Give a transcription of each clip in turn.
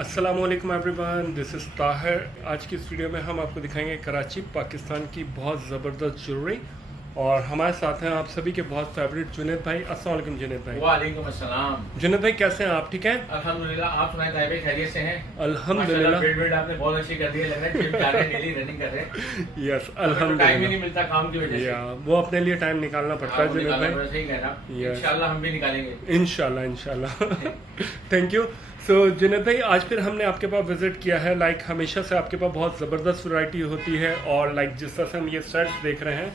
अस्सलामुअलैकुम everyone, this is Tahir. आज की इस वीडियो में हम आपको दिखाएंगे कराची पाकिस्तान की बहुत ज़बरदस्त ज्वेलरी। और हमारे साथ हैं आप सभी के बहुत फेवरेट जुनैद भाई। अस्सलाम वालेकुम जुनैद भाई। वालेकुम अस्सलाम। जुनैद भाई कैसे हैं आप? ठीक हैं अल्हम्दुलिल्लाह। आप सुनाए ताइब भाई, खैरियत से हैं? अल्हम्दुलिल्लाह। बिल्ड आपने बहुत अच्छी कर दी है, लग रहा है जिम जा रहे हैं, डेली रनिंग कर रहे हैं। यस टाइम ही अल्हम्दुलिल्लाह। नहीं मिलता काम की वजह से। वो अपने लिए टाइम निकालना पड़ता है जुनैद भाई। सही कह रहा। Yes. इंशाल्लाह हम भी निकालेंगे। इंशाल्लाह थैंक यू। सो जुनैद भाई, आज फिर हमने आपके पास विजिट किया है। लाइक हमेशा से आपके पास बहुत ज़बरदस्त वैरायटी होती है। और लाइक जिस तरह से हम ये सेट्स देख रहे हैं,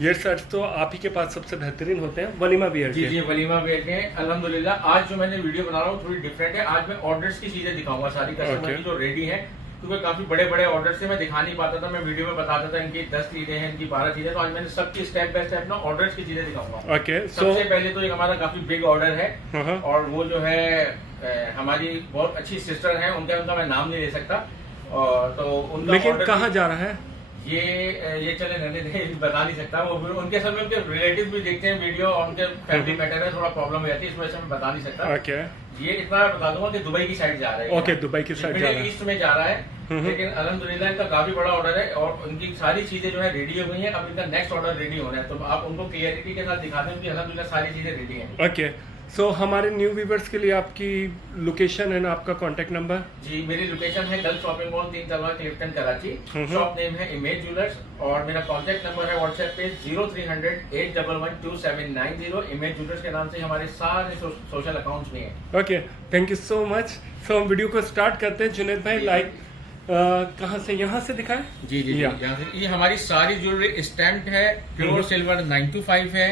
ये सेट्स तो आप ही के पास सबसे बेहतरीन होते हैं वलीमा वियर के। जी वलीमा वेयर के हैं अल्हम्दुलिल्लाह। आज जो मैंने वीडियो बना रहा हूँ थोड़ी डिफरेंट है। आज मैं ऑर्डर्स की चीजें दिखाऊंगा सारी कस्टमर की जो रेडी है, क्योंकि काफी बड़े बड़े ऑर्डर से मैं दिखा नहीं पाता था। मैं वीडियो में बताता था इनकी 10 चीजें हैं, इनकी 12 चीजें। तो आज मैंने सबकी स्टेप बाय स्टेप ना ऑर्डर्स की चीजें दिखाऊंगा। ओके सबसे पहले तो एक हमारा काफी बिग ऑर्डर है और वो जो है हमारी बहुत अच्छी सिस्टर है, उनका मैं नाम नहीं ले सकता। और तो उनका लेकिन कहाँ जा रहा है ये चले रहने दें, बता नहीं सकता। वो उनके सब में उनके रिलेटिव भी देखते हैं वीडियो और उनके फैमिली मैटर है, थोड़ा प्रॉब्लम हो जाती है, इस वजह से मैं बता नहीं सकता। ओके ये इतना बता दूंगा कि दुबई की साइड जा रहा है। ओके दुबई की साइड जा रहा है, ईस्ट में जा रहा है। लेकिन अल्हम्दुलिल्लाह इनका काफी बड़ा ऑर्डर है और उनकी सारी चीजें जो है रेडी हो गई हैं। अब इनका नेक्स्ट ऑर्डर रेडी होना है, तो आप उनको क्लियरिटी के साथ दिखा दें कि अल्हम्दुलिल्लाह सारी चीजें रेडी हैं। ओके सो हमारे न्यू व्यूवर्स के लिए आपकी लोकेशन है ना, आपका कांटेक्ट नंबर? जी मेरी लोकेशन है गल्फ शॉपिंग मॉल 3 तलवा क्लिफ्टन कराची। शॉप नेम है इमेज ज्वेलर्स और मेरा कांटेक्ट नंबर है व्हाट्सएप पे 0300 811 2790। इमेज ज्वेलर्स के नाम से हमारे सारे सोशल अकाउंट्स भी हैं। Okay thank you so much. So हम वीडियो को स्टार्ट करते हैं जुनैद भाई। लाइक कहाँ से? यहाँ से दिखाएं। जी यहाँ से। ये हमारी सारी ज्वेलरी स्टैम्प्ड है, प्योर सिल्वर 925 है,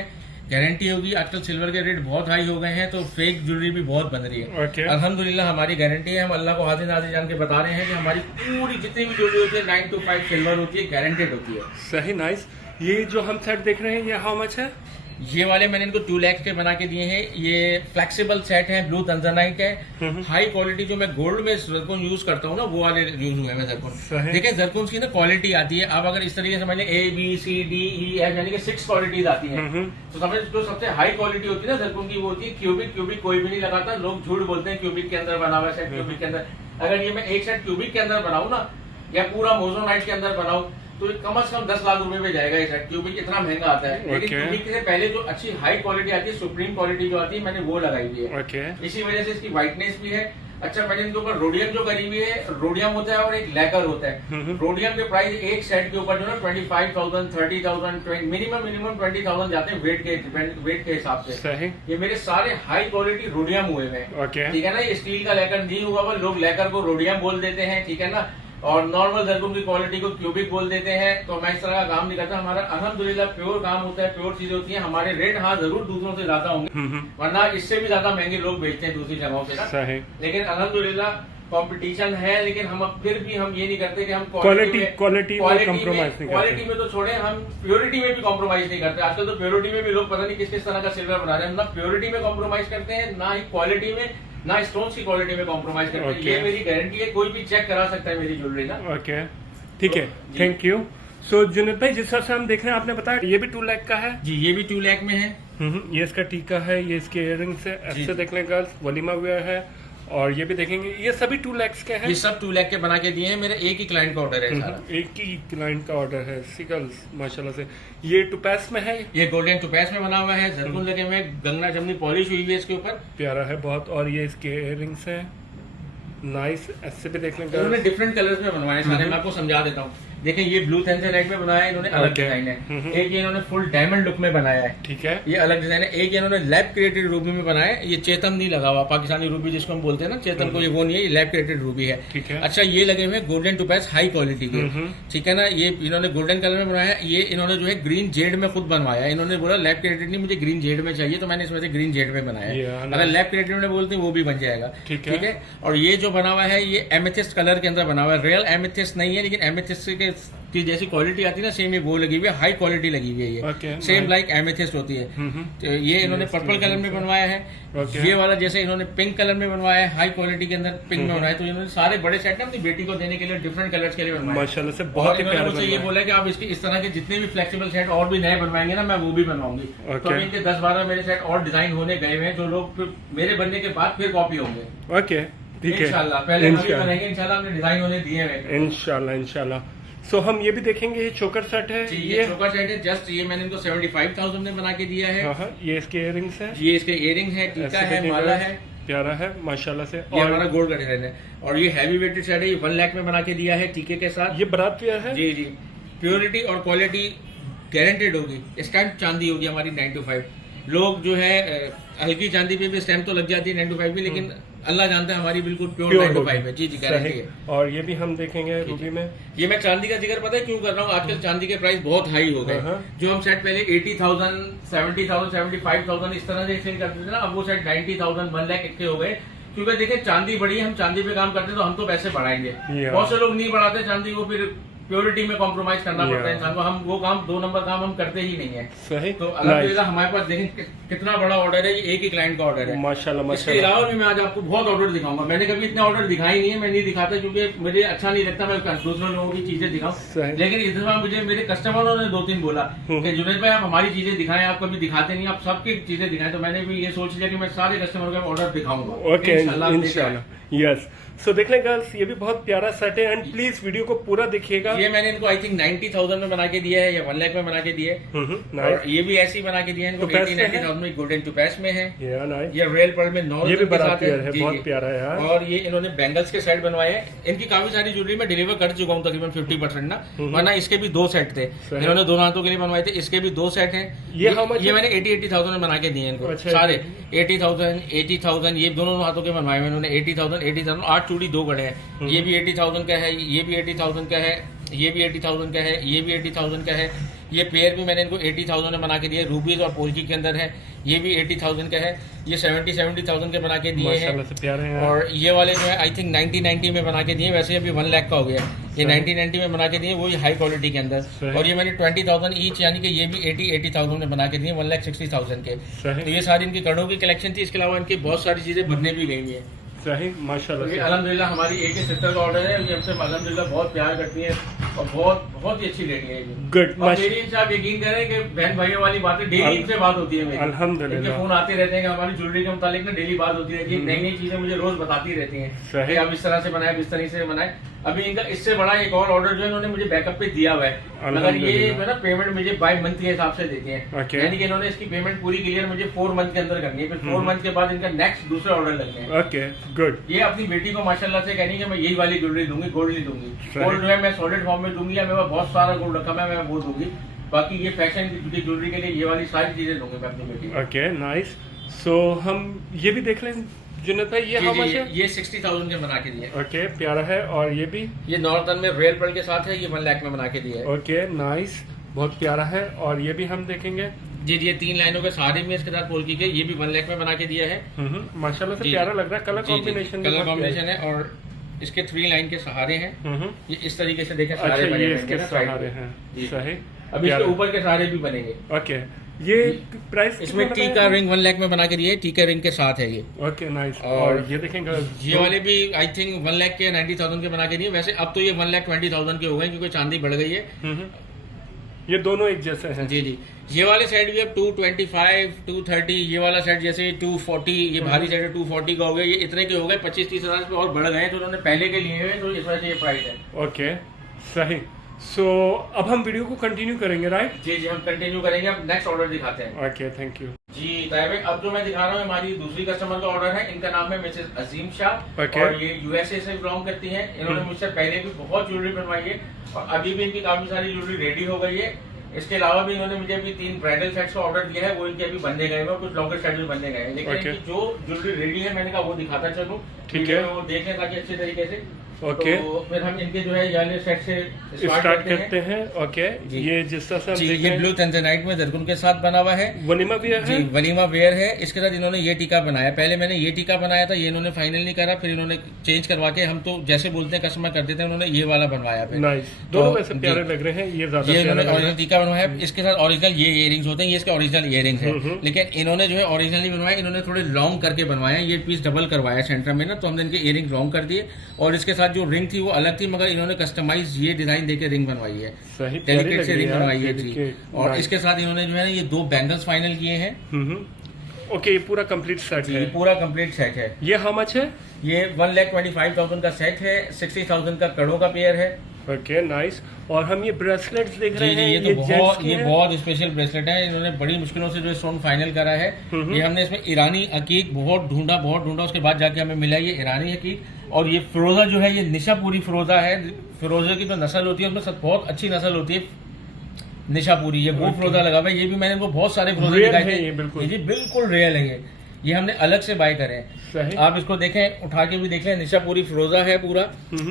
गारंटी होगी। आजकल सिल्वर के रेट बहुत हाई हो गए हैं तो फेक ज्वेलरी भी बहुत बन रही है। अल्हम्दुलिल्लाह हमारी गारंटी है। हम अल्लाह को हाजिर नाजिर जान के बता रहे हैं कि हमारी पूरी जितनी भी ज्वेलरी होती है 925 सिल्वर होती है, गारंटेड होती है। सही नाइस। ये जो हम सेट देख रहे हैं ये हाउ मच है? ये वाले मैंने इनको 2 लाख के बना के दिए हैं। ये फ्लेक्सिबल सेट है, ब्लू तंजानाइट है, हाई क्वालिटी। जो मैं गोल्ड में जरकुन यूज करता हूँ ना, वो वाले यूज हुए हैं जरकुन। देखिए जरकुन की ना क्वालिटी आती है। अब अगर इस तरीके से समझ लें ABCDEF यानी कि 6 क्वालिटीज आती हैं, तो समझ जो सबसे हाई क्वालिटी होती है ना जरकुन की, वो होती है क्यूबिक कोई भी नहीं लगाता। लोग झूठ बोलते हैं क्यूबिक के अंदर बना हुआ सेट, क्यूबिक के अंदर। अगर ये मैं एक सेट क्यूबिक के अंदर बनाऊँ ना, या पूरा मोजोनाइट के अंदर बनाऊँ, तो कम से कम 10 लाख रुपए में जाएगा ये सेट। क्यूबिक इतना महंगा आता है। लेकिन क्यूबिक से पहले जो अच्छी हाई क्वालिटी आती है, सुप्रीम क्वालिटी जो आती है, मैंने वो लगाई हुई है। इसी वजह से इसकी व्हाइटनेस भी है। अच्छा, मैंने इनके ऊपर रोडियम जो करी हुई है, रोडियम होता है और एक लैकर होता है। रोडियम के प्राइस एक सेट के ऊपर जो है 25,000 30,000 मिनिमम 20,000 जाते हैं वेट के हिसाब से। ये मेरे सारे हाई क्वालिटी रोडियम हुए हैं, ठीक है ना। ये स्टील का लैकर नहीं हुआ हुआ, लोग लैकर को रोडियम बोल देते हैं, ठीक है ना। और नॉर्मल जरकुन की क्वालिटी को क्यूबिक बोल देते हैं। तो मैं इस तरह का काम नहीं करता। हमारा अल्हम्दुलिल्लाह प्योर काम होता है, प्योर चीजें होती हैं। हमारे रेट हाँ जरूर दूसरों से ज्यादा होंगे, वरना इससे भी ज्यादा महंगे लोग बेचते हैं दूसरी जगहों पे ना। लेकिन अल्हम्दुलिल्लाह कंपटीशन है, लेकिन हम फिर भी हम ये नहीं करते कि हम क्वालिटी में तो छोड़े, हम प्योरिटी में भी कॉम्प्रोमाइज नहीं करते। आजकल तो प्योरिटी में भी लोग पता नहीं किस किस तरह का सिल्वर बना रहे हैं। ना प्योरिटी में कॉम्प्रोमाइज करते हैं, ना ही क्वालिटी में, ना स्टोन्स की क्वालिटी में कॉम्प्रोमाइज करते हैं। ये मेरी गारंटी है, कोई भी चेक करा सकता है मेरी ज्वेलरी ना। ओके ठीक है, थैंक यू। सो जुनैद भाई, जिस तरह से हम देख रहे हैं, आपने बताया ये भी 2 लाख का है। जी ये भी 2 लाख में है। ये इसका टीका है, ये इसके इयररिंग्स है, ऐसे देखने का वलीमा वेयर है। और ये भी देखेंगे, ये सभी 2 लाख के हैं। ये सब 2 लाख के बना के दिए हैं। मेरे एक ही क्लाइंट का ऑर्डर है सारा। एक ही क्लाइंट का ऑर्डर है। सिकल्स माशाल्लाह से। ये टुपैस में है, ये गोल्डन टुपैस में बना हुआ है, जरकुन लगे हुए, गंगा जमनी पॉलिश हुई है इसके ऊपर। प्यारा है बहुत। और ये इसके इयररिंग्स हैं, नाइस। ऐसे भी देखने का इन्होंने डिफरेंट कलर्स में बनवाए सारे। मैं आपको समझा देता हूँ। देखिए ये ब्लू थैंसनाइट में बनाया है इन्होंने, अलग डिजाइन है। एक ये इन्होंने फुल डायमंड लुक में बनाया है, ठीक है, ये अलग डिजाइन है। एक ये इन्होंने लैब क्रिएटेड रूबी में बनाया है। ये चेतन नहीं लगा हुआ, पाकिस्तानी रूबी जिसको हम बोलते हैं ना, चेतन को, ये वो नहीं है, ये लैब क्रिएटेड रूबी है, ठीक है। अच्छा, ये लगे हुए गोल्डन टुपैस हाई क्वालिटी के, ठीक है ना। ये इन्होंने गोल्डन कलर में बनाया है। ये इन्होंने जो है ग्रीन जेड में खुद बनवाया है। इन्होंने बोला लैब क्रिएटेड नहीं, मुझे ग्रीन जेड में चाहिए, तो मैंने इसमें से ग्रीन जेड में बनाया है। अगर लैब क्रिएटेड में बोलते हैं वो भी बन जाएगा, ठीक है। और ये जो बना हुआ है, ये एमेथिस्ट कलर के अंदर बना हुआ है। रियल एमेथिस्ट नहीं है, लेकिन एमेथिस्ट की जैसी क्वालिटी आती है ना, सेम ये वो लगी हुई है, हाई क्वालिटी लगी हुई है ये, सेम लाइक एमेथिस्ट होती है। तो ये इन्होंने पर्पल कलर में बनवाया है। ये वाला जैसे इन्होंने पिंक कलर में बनवाया है, हाई क्वालिटी के अंदर पिंक में बनाया है। तो इन्होंने सारे बड़े सेट अपनी बेटी को देने के लिए डिफरेंट कलर्स के लिए बनवाया माशाल्लाह से। बहुत ही प्यारा। मुझे ये बोला कि आप इसके इस तरह के जितने भी फ्लेक्सिबल सेट और भी नए बनवाएंगे ना, मैं वो भी बनवाऊंगी। तो इनके 10-12 मेरे सेट और डिजाइन होने गए हुए हैं, जो लोग मेरे बनने के बाद फिर कॉपी होंगे। ओके ठीक है इंशाल्लाह पहले हम ही इंशाल्लाह बनाएंगे, इंशाल्लाह हमने डिजाइन उन्हें दिए हैं। इंशाल्लाह इंशाल्लाह। सो हम ये भी देखेंगे, ये चोकर सेट है, जी, ये चोकर सेट है। जस्ट ये मैंने इनको 75,000 में बना के दिया है। हाँ, ये इसके इयररिंग्स है, ये इसके इयररिंग्स है, टीका ऐसे है, देखिएगा, माला है, प्यारा है माशाल्लाह से। ये हमारा गोल्ड का डिजाइन है। और ये हैवी वेटेड सेट है, ये 1 लाख में बना के दिया है टीके के साथ। ये बारात वेयर है। जी जी, प्योरिटी और क्वालिटी गारंटेड होगी। स्टैम्प चांदी होगी हमारी 9 to 5। लोग जो है हल्की चांदी पे भी स्टैम्प तो लग जाती है 9 to 5 भी, लेकिन अल्लाह जानता है हमारी बिल्कुल प्योर 9 to 5 है। जी जी, गारंटी है। और ये भी हम देखेंगे रूबी में। ये मैं चांदी का जिक्र पता है क्यों कर रहा हूँ, आजकल चांदी के प्राइस बहुत हाई हो गए। जो हम सेट पहले 80,000, 70,000, 75,000 इस तरह से सेल करते थे ना, अब वो सेट 90,000, 1 लाख इतने हो गए। क्योंकि देखिए चांदी बढ़ी है, हम चांदी पे काम करते हैं तो हम तो पैसे बढ़ाएंगे। बहुत से लोग नहीं बढ़ाते चांदी को, फिर प्योरिटी में कॉम्प्रोमाइज करना पड़ता है इंसान को। हम वो काम 2 नंबर काम हम करते ही नहीं है। सही। तो अल्हम्दुलिल्लाह हमारे पास देखें कितना बड़ा ऑर्डर है, ये एक ही क्लाइंट का ऑर्डर है माशाल्लाह इसके माशाल्लाह। अलावा भी मैं आज आपको बहुत ऑर्डर दिखाऊंगा। मैंने कभी इतने ऑर्डर दिखाई नहीं है, मैं नहीं दिखाता क्योंकि मुझे अच्छा नहीं लगता मैं दूसरे लोगों की चीजें दिखाऊं। लेकिन इस दफा मुझे मेरे कस्टमरों ने 2-3 बोला कि जुनैद भाई आप हमारी चीजें दिखाएं, आप कभी दिखाते नहीं, आप सबकी चीजें दिखाएं। तो मैंने भी ये सोच लिया कि मैं सारे कस्टमर का ऑर्डर दिखाऊंगा। ओके इंशाल्लाह। यस, सो देख लें गर्ल्स, ये भी बहुत प्यारा सेट है एंड प्लीज वीडियो को पूरा देखिएगा। ये मैंने इनको आई थिंक 90,000 में बना के दिया है या 1 लाख में बना के दिया है। और ये भी ऐसे ही बना के दिया है इनको 80-90,000 में। गोल्डन टुपैस में है, ये रॉयल पर्ल में 9 ये भी के साथ है, बहुत प्यारा है यार। और ये इन्होंने बैंगल्स के सेट बनवाए हैं। इनकी काफी सारी ज्वेलरी में डिलीवर कर चुका हूँ तकरीबन 50% ना, वरना इसके भी 2 सेट थे। इन्होंने 2 हाथों के लिए बनवाए थे, इसके भी 2 सेट हैं। ये मैंने 80,000 में बना के दिए इनको सारे। 80,000 ये दोनों हाथों के बनवाए हैं इन्होंने। 80,000 8 चूड़ी 2 गड़े हैं। ये भी 80,000 का है, ये भी 80,000 का है, ये भी 80,000 का है, ये भी 80,000 का है। ये पेयर भी मैंने इनको 80,000 में बना के दिए, रूबीज और पोल्की के अंदर है। ये भी 80,000 का है। ये 70,000 के बना के दिए हैं। और ये वाले जो है आई थिंक 90 में बना के दिए, वैसे अभी 1 लाख का हो गया। ये 90 में बना के दिए, वो हाई क्वालिटी के अंदर। और ये मैंने 20,000 ईच, यानी कि ये भी 80,000 में बना के दिए, 1,60,000 के। तो ये सारी इनकी कड़ों की कलेक्शन थी। इसके अलावा इनकी बहुत सारी चीजें बनने भी गई है। सही माशाल्लाह। ये अल्हम्दुलिल्लाह हमारी एक सिस्टर का ऑर्डर है, ये हमसे अल्हम्दुलिल्लाह बहुत प्यार करती है और बहुत ही अच्छी लेडी है ये। गुड। मेरी इनसे आप यकीन करें कि बहन भाइयों वाली बातें डेली इनसे बात होती है मेरी। अल्हम्दुलिल्लाह फोन आते रहते हैं कि हमारी ज्वेलरी के मुतालिक ना डेली बात होती है कि नई चीजें मुझे रोज बताती रहती हैं कि आप इस तरह से बनाए, इस तरह से बनाए। अभी इनका इससे बड़ा एक और ऑर्डर जो है इन्होंने मुझे बैकअप पे दिया हुआ है, मगर ये जो है ना पेमेंट मुझे बाय मंथ के हिसाब से देते हैं। यानी कि इन्होंने इसकी पेमेंट पूरी क्लियर मुझे 4 मंथ के अंदर करनी है, फिर 4 मंथ के बाद इनका नेक्स्ट दूसरा ऑर्डर लगने हैं। Okay good. ये अपनी बेटी को माशाल्लाह से कहनी कि मैं यही वाली ज्वेलरी दूंगी, गोल्ड नहीं दूंगी। गोल्ड जो है मैं सॉलिड फॉर्म में दूंगी, या मेरे पास बहुत सारा गोल्ड रखा है, मैं वो दूंगी। बाकी ये फैशन की ज्वेलरी के लिए ये वाली सारी चीजें दूंगी मैं अपनी बेटी। Okay nice. सो हम ये भी देख लें जुनैद भाई, ये हाउ मच है? ये 60,000 के बना के दिए। ओके प्यारा है। और ये भी ये नॉर्थन में रॉयल पर्ल के साथ है, ये 1 लाख में बना के दिया है। ओके नाइस, बहुत प्यारा है। और ये भी हम देखेंगे। जी ये 3 लाइनों के सारे में इसके साथ पोल्की के, ये भी 1 लाख में बना के दिया है। माशाल्लाह से प्यारा लग रहा है, कलर कॉम्बिनेशन है। और इसके 3 लाइन के सहारे हैं। ये इस तरीके से देखें सारे बने हैं, इसके सहारे हैं। सही। अभी इसके ऊपर के सारे भी बनेंगे। ओके। ये प्राइस इसमें टीका रिंग 1 लाख में बना के दिए, टीका रिंग के साथ है ये। Okay nice. और ये देखेंगे ये वाले भी आई थिंक 1 लाख के 90,000 के बना के दिए। वैसे अब तो ये 1,20,000 के हो गए क्योंकि चांदी बढ़ गई है। ये दोनों एक जैसे हैं। जी जी, ये वाले सेट भी अब 225, 230, ये वाला सेट जैसे 240, ये भारी सेट है 240 का हो गया। ये इतने के हो गए, 25-30 हजार पे और बढ़ गए, तो उन्होंने पहले के लिए हुए, तो इस वजह से ये प्राइस है। ओके सही। सो अब हम वीडियो को कंटिन्यू करेंगे, राइट? जी जी, हम कंटिन्यू करेंगे। अब नेक्स्ट ऑर्डर दिखाते हैं। ओके थैंक यू जी ताहिर भाई, अब जो मैं दिखा रहा हूँ हमारी दूसरी कस्टमर का ऑर्डर है। इनका नाम है मिसेस अजीम शाह। और ये यूएसए से बिलोंग करती हैं। इन्होंने मुझसे पहले भी बहुत ज्वेलरी बनवाई है और अभी भी इनकी काफी सारी ज्वेलरी रेडी हो गई है। इसके अलावा भी इन्होंने मुझे अभी 3 ब्राइडल सेट्स का ऑर्डर दिया है, वो इनके अभी बनने गए हैं, कुछ लॉकेट सेट भी बनने गए हैं। लेकिन इनकी जो ज्वेलरी रेडी है मैंने कहा वो दिखाता चलूं, ठीक है, वो देखें ताकि अच्छे तरीके से। ओके तो फिर हम इनके जो है याले सेट से स्टार्ट करते हैं। ओके ये जिस तरह से हम ये ब्लू तंजनाइट में जरकुन के साथ बना हुआ है, वलीमा वेयर है। जी वलीमा वेयर है। इसके साथ इन्होंने ये टीका बनाया, पहले मैंने ये टीका बनाया था, ये इन्होंने फाइनल नहीं करा, फिर इन्होंने चेंज करवा के, हम तो जैसे बोलते हैं कस्टमर कर देते हैं, उन्होंने ये वाला बनवाया। नाइस, दोनों वैसे प्यारे लग रहे हैं। ये इन्होंने ओरिजिनल टीका बनवाया, इसके साथ ओरिजिनल ये इयरिंग्स होते हैं, ये इसके ओरिजिनल इयरिंग्स है। लेकिन इन्होंने जो है ओरिजिनली बनवाया, इन्होंने थोड़े लॉन्ग करके बनवाया। ये पीस डबल करवाया सेंटर में ना, तो हमने इनके इयरिंग लॉन्ग कर दिए। और इसके साथ जो रिंग थी वो अलग थी, मगर इन्होंने कस्टमाइज ये डिजाइन देके रिंग बनवाई है, डेलिकेट से रिंग बनवाई है जी। और इसके साथ इन्होंने जो है ना ये 2 बैंगल्स फाइनल किए हैं। ओके, ये पूरा कंप्लीट सेट ये है। पूरा कंप्लीट सेट है। ये हाउ मच है? ये 1,25,000 का सेट है, 60,000 का कड़ों का पेयर है। Okay, nice. और हम ये ब्रेसलेट्स देख रहे जी जी, हैं, ये तो जेंट्स बहुत की ये हैं? बहुत स्पेशल ब्रेसलेट है। इन्होंने बड़ी मुश्किलों से जो स्टोन फाइनल करा है। ये हमने इसमें ईरानी अकीक बहुत ढूंढा, उसके बाद जाके हमें मिला ये ईरानी अकीक। और ये फिरोजा जो है, ये निशापुरी फिरोजा है। फिरोजा की जो नस्ल होती है उसमें सब बहुत अच्छी नस्ल होती है निशापुरी, ये वो फिरोजा लगा हुआ है। ये भी मैंने इनको बहुत सारे फिरोजे Rare दिखाए है थे। ये बिल्कुल। जी बिल्कुल रियल है ये हमने अलग से बाय करे हैं। सही। आप इसको देखें, उठा के भी देख लें, निशापुरी फिरोजा है पूरा।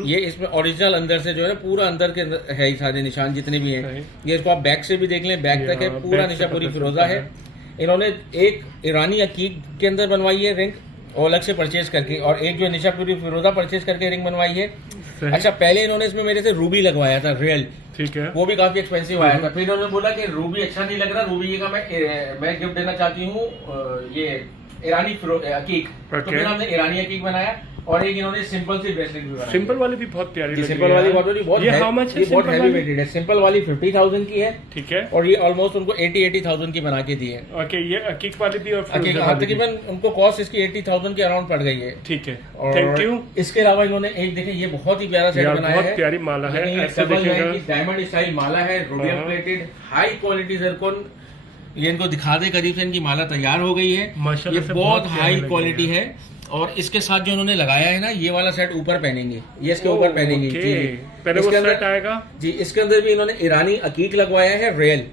ये इसमें ओरिजिनल अंदर से जो है ना, पूरा अंदर के अंदर है ये सारे निशान जितने भी हैं। सही। ये इसको आप बैक से भी देख लें, बैक तक है, हाँ, पूरा बैक से निशापुरी पता फिरोजा चलता है। इन्होंने एक ईरानी अकीक के अंदर बनवाई है रिंग, और अलग से परचेज करके, और एक जो निशापुरी फिरोजा परचेज करके रिंग बनवाई है। सही। अच्छा, पहले इन्होंने इसमें मेरे से रूबी लगवाया था रियल, ठीक है। वो भी काफी एक्सपेंसिव आया था। फिर इन्होंने बोला कि रूबी अच्छा नहीं लग रहा, रूबी का मैं गिफ्ट देना चाहती हूँ ये ईरानी अकीक। तो Okay. फिर हमने ईरानी अकीक बनाया, और एक इन्होंने सिंपल सी ब्रेसलेट भी बनाई। सिंपल वाली भी बहुत प्यारी लग सिंपल रही वाली है। बहुत ये हाउ मच है? ये बहुत सिंपल हैवी वाली? वेटेड है। सिंपल वाली 50,000 की है, ठीक है। और ये ऑलमोस्ट उनको 80,000 की बना के दी है। ओके, ये अकीक वाली भी और अकीक फिरोजा वाली भी। तकरीबन उनको कॉस्ट इसकी 80,000 के अराउंड पड़ गई है। ठीक है, और थैंक यू। इसके अलावा इन्होंने एक देखें, ये बहुत ही प्यारा सेट यार बनाया बहुत है। प्यारी माला है, लेकिन ये ऐसे डबल देखिएगा। लाइन की डायमंड स्टाइल माला है, रोडियम हाँ। Plated, high quality zircon. ये इनको दिखा दे करीब से, इनकी माला तैयार हो गई है। माशाल्लाह ये से बहुत बहुत प्यारी हाई लग क्वालिटी रही है। और इसके साथ जो उन्होंने लगाया है ना, ये वाला सेट ऊपर पहनेंगे, ये इसके ऊपर पहनेंगे। ओके, जी पहले वो इसके अंदर सेट आएगा। जी, इसके अंदर भी इन्होंने ईरानी अकीक लगवाया है रियल।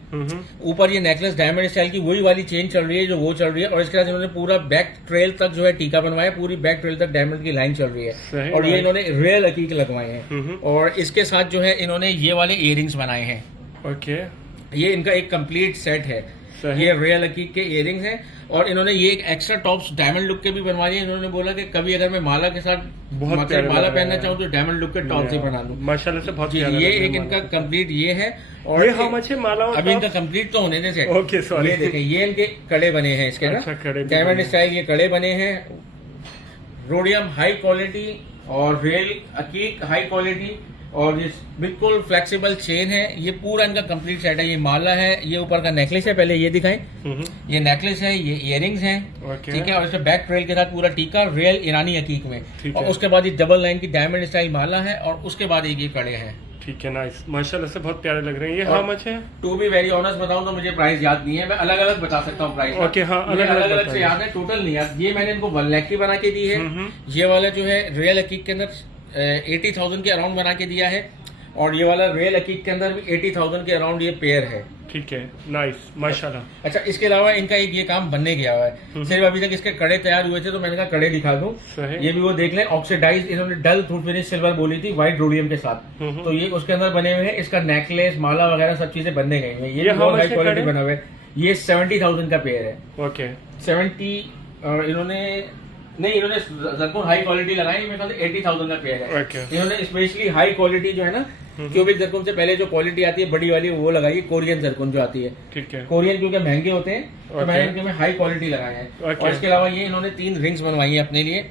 ऊपर ये नेकलेस डायमंड स्टाइल की वही वाली चेन चल रही है जो वो चल रही है, और इसके साथ इन्होंने पूरा बैक ट्रेल तक जो है टीका बनवाया, पूरी बैक ट्रेल तक डायमंड की लाइन चल रही सही है। और ये बात। इन्होंने रियल अकीक लगवाए हैं। और इसके साथ जो है इन्होंने ये वाले इयरिंग्स बनाए हैं। ओके, ये इनका एक कंप्लीट सेट है। सही। ये रियल हकीक के इयरिंग्स हैं, और इन्होंने ये एक एक्स्ट्रा टॉप्स डायमंड लुक के भी बनवाए हैं। इन्होंने बोला कि कभी अगर मैं माला के साथ बहुत मतलब प्यारे माला लग रहे पहनना हैं। चाहूँ तो डायमंड लुक के टॉप से बना लूँ। माशाल्लाह से बहुत जी, प्यारा ये लग रहा है एक इनका माला। कंप्लीट ये है। ये हाउ मच है माला और अभी इनका टॉप्स? कंप्लीट तो होने दे सेट। Okay, sorry. ये देखें, ये इनके कड़े बने हैं इसके ना, अच्छा, कड़े भी डायमंड बने। स्टाइल ये कड़े बने हैं, रोडियम हाई क्वालिटी, और रियल अकीक हाई क्वालिटी, और ये बिल्कुल फ्लेक्सिबल चेन है। ये पूरा इनका कंप्लीट सेट है। ये माला है, ये ऊपर का नेकलेस है, पहले ये दिखाएं। ये नेकलेस है, ये इयरिंग्स हैं, ओके। ठीक है। और इसमें बैक ट्रेल के साथ पूरा टीका रियल ईरानी अकीक में, ठीक और है। उसके बाद ये डबल लाइन की डायमंड स्टाइल माला है, और उसके बाद एक ये कड़े हैं। ठीक है, नाइस। माशाल्लाह से बहुत प्यारे लग रहे हैं। ये हाउ मच है? टू बी वेरी ऑनेस्ट बताऊं तो मुझे प्राइस याद नहीं है, मैं अलग अलग बता सकता हूँ प्राइस। ओके, हाँ, अलग अलग-अलग अलग से बताइए। याद है, टोटल नहीं याद। ये मैंने इनको 1 लाख की बना के दी है। ये वाला जो है रियल हकीक के अंदर 80,000 के अराउंड बना के दिया है, और ये वाला रियल हकीक के अंदर भी 80,000 के अराउंड ये पेयर है। ठीक है, नाइस, माशाल्लाह। अच्छा, इसके अलावा इनका एक ये काम बनने गया हुआ है। सिर्फ अभी तक इसके कड़े तैयार हुए थे, तो मैंने कहा कड़े दिखा दूं। सही। ये भी वो देख लें, ऑक्सीडाइज इन्होंने डल थ्रू फिनिश सिल्वर बोली थी व्हाइट रोडियम के साथ, तो ये उसके अंदर बने हुए हैं। इसका नेकलेस माला वगैरह सब चीजें बनने गई हैं। ये how बहुत much हाई है क्वालिटी कड़े? बना हुआ है। ये 70,000 का पेयर है। ओके, 70 और इन्होंने नहीं, इन्होंने जरकुन हाई क्वालिटी लगाई, मेरे ख्याल से 80,000 का पेयर है। Okay. इन्होंने स्पेशली हाई क्वालिटी जो है ना, क्यूबिक जरकुन से पहले जो क्वालिटी आती है बड़ी वाली, वो लगाई, कोरियन जरकुन जो आती है। ठीक है। कोरियन क्योंकि महंगे होते हैं, तो Okay. मैंने इनके में हाई क्वालिटी लगाए हैं। Okay. और इसके अलावा ये इन्होंने 3 रिंग्स बनवाई है अपने लिए।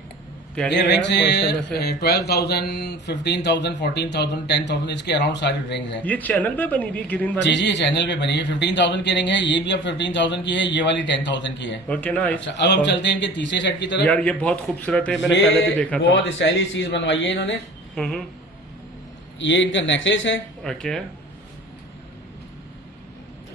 प्यारी ये है रिंग्स यार, माशाल्लाह से। 12,000, 15,000, 14,000, 10,000 इसके अराउंड सारी रिंग्स हैं। ये चैनल पे बनी हुई है ग्रीन वाली? जी जी, ये चैनल पे बनी है। 15,000 की रिंग है, ये भी अब 15,000 की है, ये वाली 10,000 की है। Okay, nice. अच्छा, अब हम चलते हैं इनके तीसरे सेट की तरफ। यार ये बहुत खूबसूरत है, मैंने पहले भी ये देखा था। बहुत स्टाइलिश चीज बनवाई है इन्होंने। हम्म, ये इनका नेकलेस है, ओके।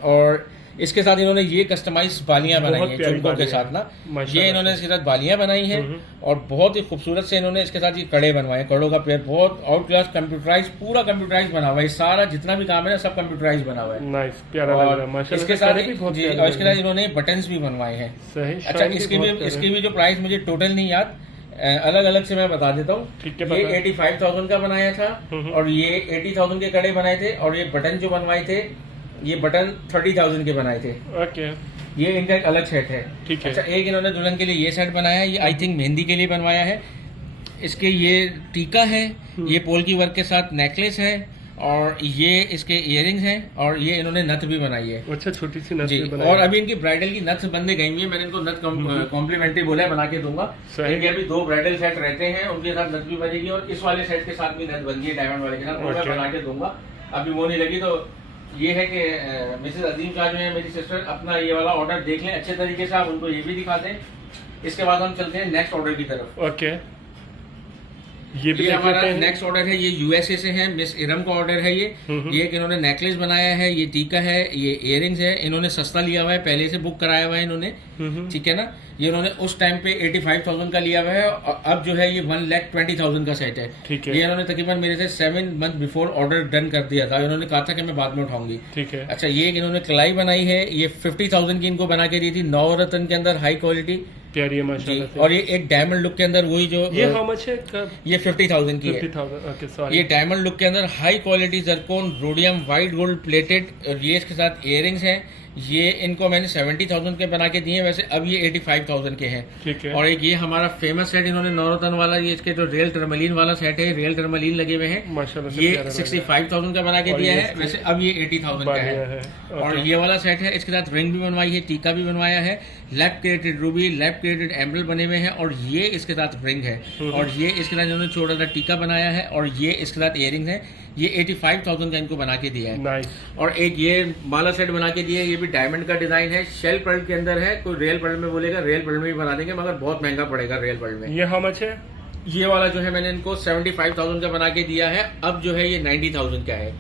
और इसके साथ इन्होंने ये कस्टमाइज बालियां बनाई बहुत हैं प्यारी झुमकों के बालियां साथ ना। माशाल्लाह ये इन्होंने इसके साथ बालियां बनाई हैं, और बहुत ही खूबसूरत से इन्होंने इसके साथ ये कड़े बनवाए हैं। कड़ों का पेयर बहुत आउट क्लास कंप्यूटराइज, पूरा कंप्यूटराइज बना हुआ है। सारा जितना भी काम है ना, सब कंप्यूटराइज बना हुआ है। नाइस, प्यारा लग रहा है और माशाल्लाह इसके से। साथ कड़े भी बहुत जी, प्यारे और लग इसके रहे साथ इन्होंने बटन्स भी बनवाए हैं। हैं। सही। अच्छा, शाइन इसकी बहुत भी प्यारे इसकी भी जो प्राइस मुझे टोटल नहीं याद, अलग अलग से मैं बता देता हूँ। ठीक है, ये बता। 85,000 का बनाया था, और ये 80,000 के कड़े बनाए थे, और ये बटन जो बनवाए थे, ये बटन 30,000 के बनाए थे। ओके, ये इनका एक अलग सेट है। ठीक है। अच्छा, एक इन्होंने दुल्हन के लिए ये सेट बनाया है, ये आई थिंक मेहंदी के लिए बनवाया है। इसके ये टीका है, ये पोल की वर्क के साथ नेकलेस है, और ये इसके इयरिंग्स हैं, और ये इन्होंने नथ भी बनाई है। अच्छा, छोटी सी नथ जी, भी बनाई और है। अभी इनकी ब्राइडल की नथ बनने गई हुई है। मैंने इनको नथ कॉम्प्लीमेंट्री बोला है, बना के दूंगा। सही। इनके अभी 2 ब्राइडल सेट रहते हैं, उनके साथ नथ भी बनेगी, और इस वाले सेट के साथ भी नथ बन गई डायमंड वाले के साथ, वो मैं Okay. बना के दूंगा। अभी वो नहीं लगी तो ये है कि मिसेस अजीम शाह जो है मेरी सिस्टर अपना ये वाला ऑर्डर देख लें अच्छे तरीके से, आप उनको ये भी दिखा दें। इसके बाद हम चलते हैं नेक्स्ट ऑर्डर की तरफ। ओके, ये भी ये देख हमारा लेते हैं। नेक्स्ट ऑर्डर है, ये यूएसए से है, मिस इरम का ऑर्डर है ये। ये एक इन्होंने नेकलेस बनाया है, ये टीका है, ये इयररिंग्स है। इन्होंने सस्ता लिया हुआ है, पहले से बुक कराया हुआ है इन्होंने, ठीक है ना। ये इन्होंने उस टाइम पे 85,000 का लिया हुआ है और अब जो है ये 1,20,000 का सेट है। ठीक है। ये इन्होंने तकरीबन मेरे से 7 मंथ बिफोर ऑर्डर डन कर दिया था। इन्होंने कहा था कि मैं बाद में उठाऊंगी। ठीक है। अच्छा, ये एक इन्होंने कलाई बनाई है, ये 50,000 की इनको बना के दी थी, 9 रत्न के अंदर, हाई क्वालिटी प्यारी है जी। माशाल्लाह से। और ये एक डायमंड लुक के अंदर वही जो ये हाउ मच है? ये 50,000 की है। 50,000। Okay, sorry. ये डायमंड लुक के अंदर high quality zircon rhodium white gold plated, और ये इसके साथ इयररिंग्स हैं। ये इनको मैंने 70,000 के बना के दिए हैं, वैसे अब ये 85,000 के हैं। ठीक है। और एक ये हमारा फेमस सेट इन्होंने नौरतन वाला, ये इसके जो रियल टर्मलीन वाला सेट है, रियल टर्मलीन लगे हुए हैं, माशाल्लाह से ये प्यारा लग रहा है। 65,000 का बना के और दिया ये है, इसकी वैसे अब ये 80,000 का बढ़िया है। है। और ओके। ये वाला सेट है, इसके साथ रिंग भी बनवाई है, टीका भी बनवाया है, lab created ruby, lab created एम्बल बने हुए हैं, और ये इसके साथ रिंग है, और ये इसके साथ इन्होंने छोटा सा टीका बनाया है, और ये इसके साथ इयररिंग्स है। ये 85,000 का इनको बना के दिया है। नाइस। और एक ये माला सेट बना के दिया है, ये भी डायमंड का डिजाइन है, शेल पर्ल के अंदर है। कोई रियल पर्ल में बोलेगा, रियल पर्ल में भी बना देंगे, मगर बहुत महंगा पड़ेगा रियल पर्ल में। ये हाउ मच है? ये वाला जो है मैंने इनको 75,000 का बना के दिया है, अब जो है ये 90,000 का है।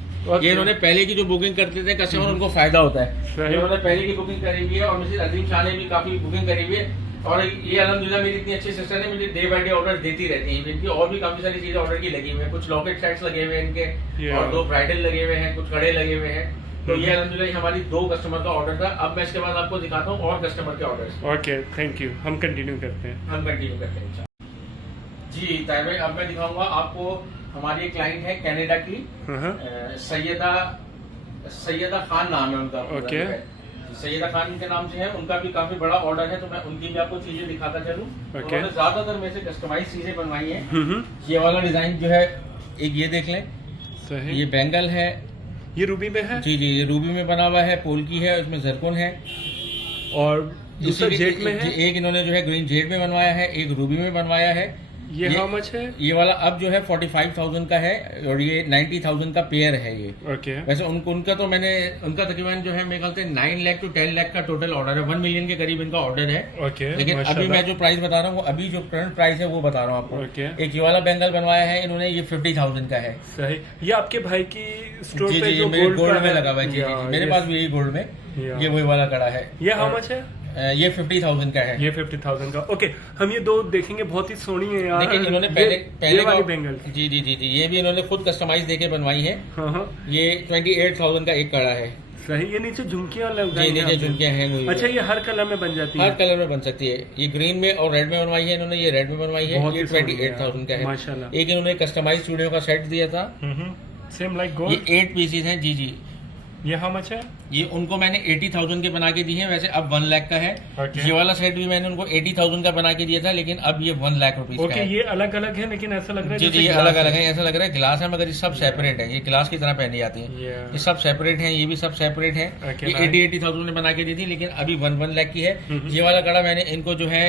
ये इन्होंने पहले की जो बुकिंग करते थे कस्टमर, उनको फायदा होता है। सही। इन्होंने पहले की बुकिंग करी हुई है, और मिसेस अजीम शाह ने भी काफी बुकिंग करी हुई है। और ये अल्हम्दुलिल्लाह मेरी इतनी अच्छी सिस्टर है, मुझे डे बाय डे ऑर्डर देती रहती है। इनकी और भी काफी सारी चीजें ऑर्डर की लगी हुई है, कुछ लॉकेट सेट्स लगे हुए हैं इनके, और 2 ब्राइडल लगे हुए हैं, कुछ कड़े लगे हुए हैं। तो ये अल्हम्दुलिल्लाह हमारी 2 कस्टमर का ऑर्डर था। अब मैं इसके बाद आपको दिखाता हूँ और कस्टमर के ऑर्डर। Okay, thank you. हम कंटिन्यू करते हैं। हम कंटिन्यू करते हैं जी। ताइब भाई, अब मैं दिखाऊंगा आपको, हमारी एक क्लाइंट है कनाडा की, हाँ। सैयदा खान नाम है उनका। ओके। सैयदा खान के नाम से है, उनका भी काफी बड़ा ऑर्डर है, तो मैं उनकी भी आपको चीजें दिखाता चलूं। ओके। उन्होंने ज्यादातर में से कस्टमाइज चीजें बनवाई हैं। हम्म। ये वाला डिजाइन जो है, एक ये देख लें, सही। ये बैंगल है। ये रूबी में है? जी जी, ये रूबी में बना हुआ है, पोल्की है, उसमें जरकुन है, और दूसरा इसी जेट में है? एक इन्होंने जो है ग्रीन जेट में बनवाया है, एक रूबी में बनवाया है। ये हाउ मच है? ये वाला अब जो है 45,000 का है, और ये 90,000 का पेयर है ये। ओके। वैसे उनका तो मैंने, उनका तकरीबन जो है मेरे ख्याल से 9 लाख टू 10 लाख का टोटल ऑर्डर है, 1 मिलियन के करीब इनका ऑर्डर है। ओके। लेकिन अभी मैं जो प्राइस बता रहा हूँ, अभी जो करंट प्राइस है वो बता रहा हूँ आपको। ओके। एक ये वाला बैंगल बनवाया है इन्होंने, ये 50,000 का है। सही। ये आपके भाई की स्टोर जी पे जी, जो मेरे गोल्ड गोल्ड का में है? लगा हुआ है। जी जी, मेरे पास भी यही गोल्ड में, ये वही वाला कड़ा है। ये हाउ मच है? ये 50,000 का है। ये 50,000 का। ओके, हम ये 2 देखेंगे, बहुत ही सोनी है यार। लेकिन इन्होंने ये वाली बैंगल। जी जी जी जी, ये भी इन्होंने खुद कस्टमाइज देके बनवाई है। हाँ। ये 28,000 का एक कड़ा है। सही। ये नीचे झुमकियां लग जी, नीचे झुमकियां हैं वही। अच्छा, ये हर कलर में बन जाती है? हर कलर में बन सकती है। ये ग्रीन में और रेड में बनवाई है इन्होंने, ये रेड में बनवाई है। बहुत ये ही सोहनी है 28,000 का है माशाल्लाह। एक इन्होंने कस्टमाइज चूड़ियों का सेट दिया था। सेम लाइक ये गोल्ड। 8 पीसेज हैं। जी जी, ये हाउ मच है? ये उनको मैंने 80,000 के बना के दिए हैं, वैसे अब 1 लाख का है। Okay. ये वाला सेट भी मैंने उनको 80,000 का बना के दिया था, लेकिन अब ये 1 लाख रुपीज का ओके, है। ये अलग अलग है, लेकिन ऐसा लग रहा है जी जैसे जी, ये glass अलग अलग है, ऐसा लग रहा है ग्लास है, मगर ये सब सेपरेट है। ये ग्लास की तरह पहनी जाती है। Yeah. ये सब सेपरेट है, ये भी सब सेपरेट है। Okay, ये 80,000 में बना के दी थी, लेकिन अभी 1 लाख की है। ये वाला कड़ा मैंने इनको जो है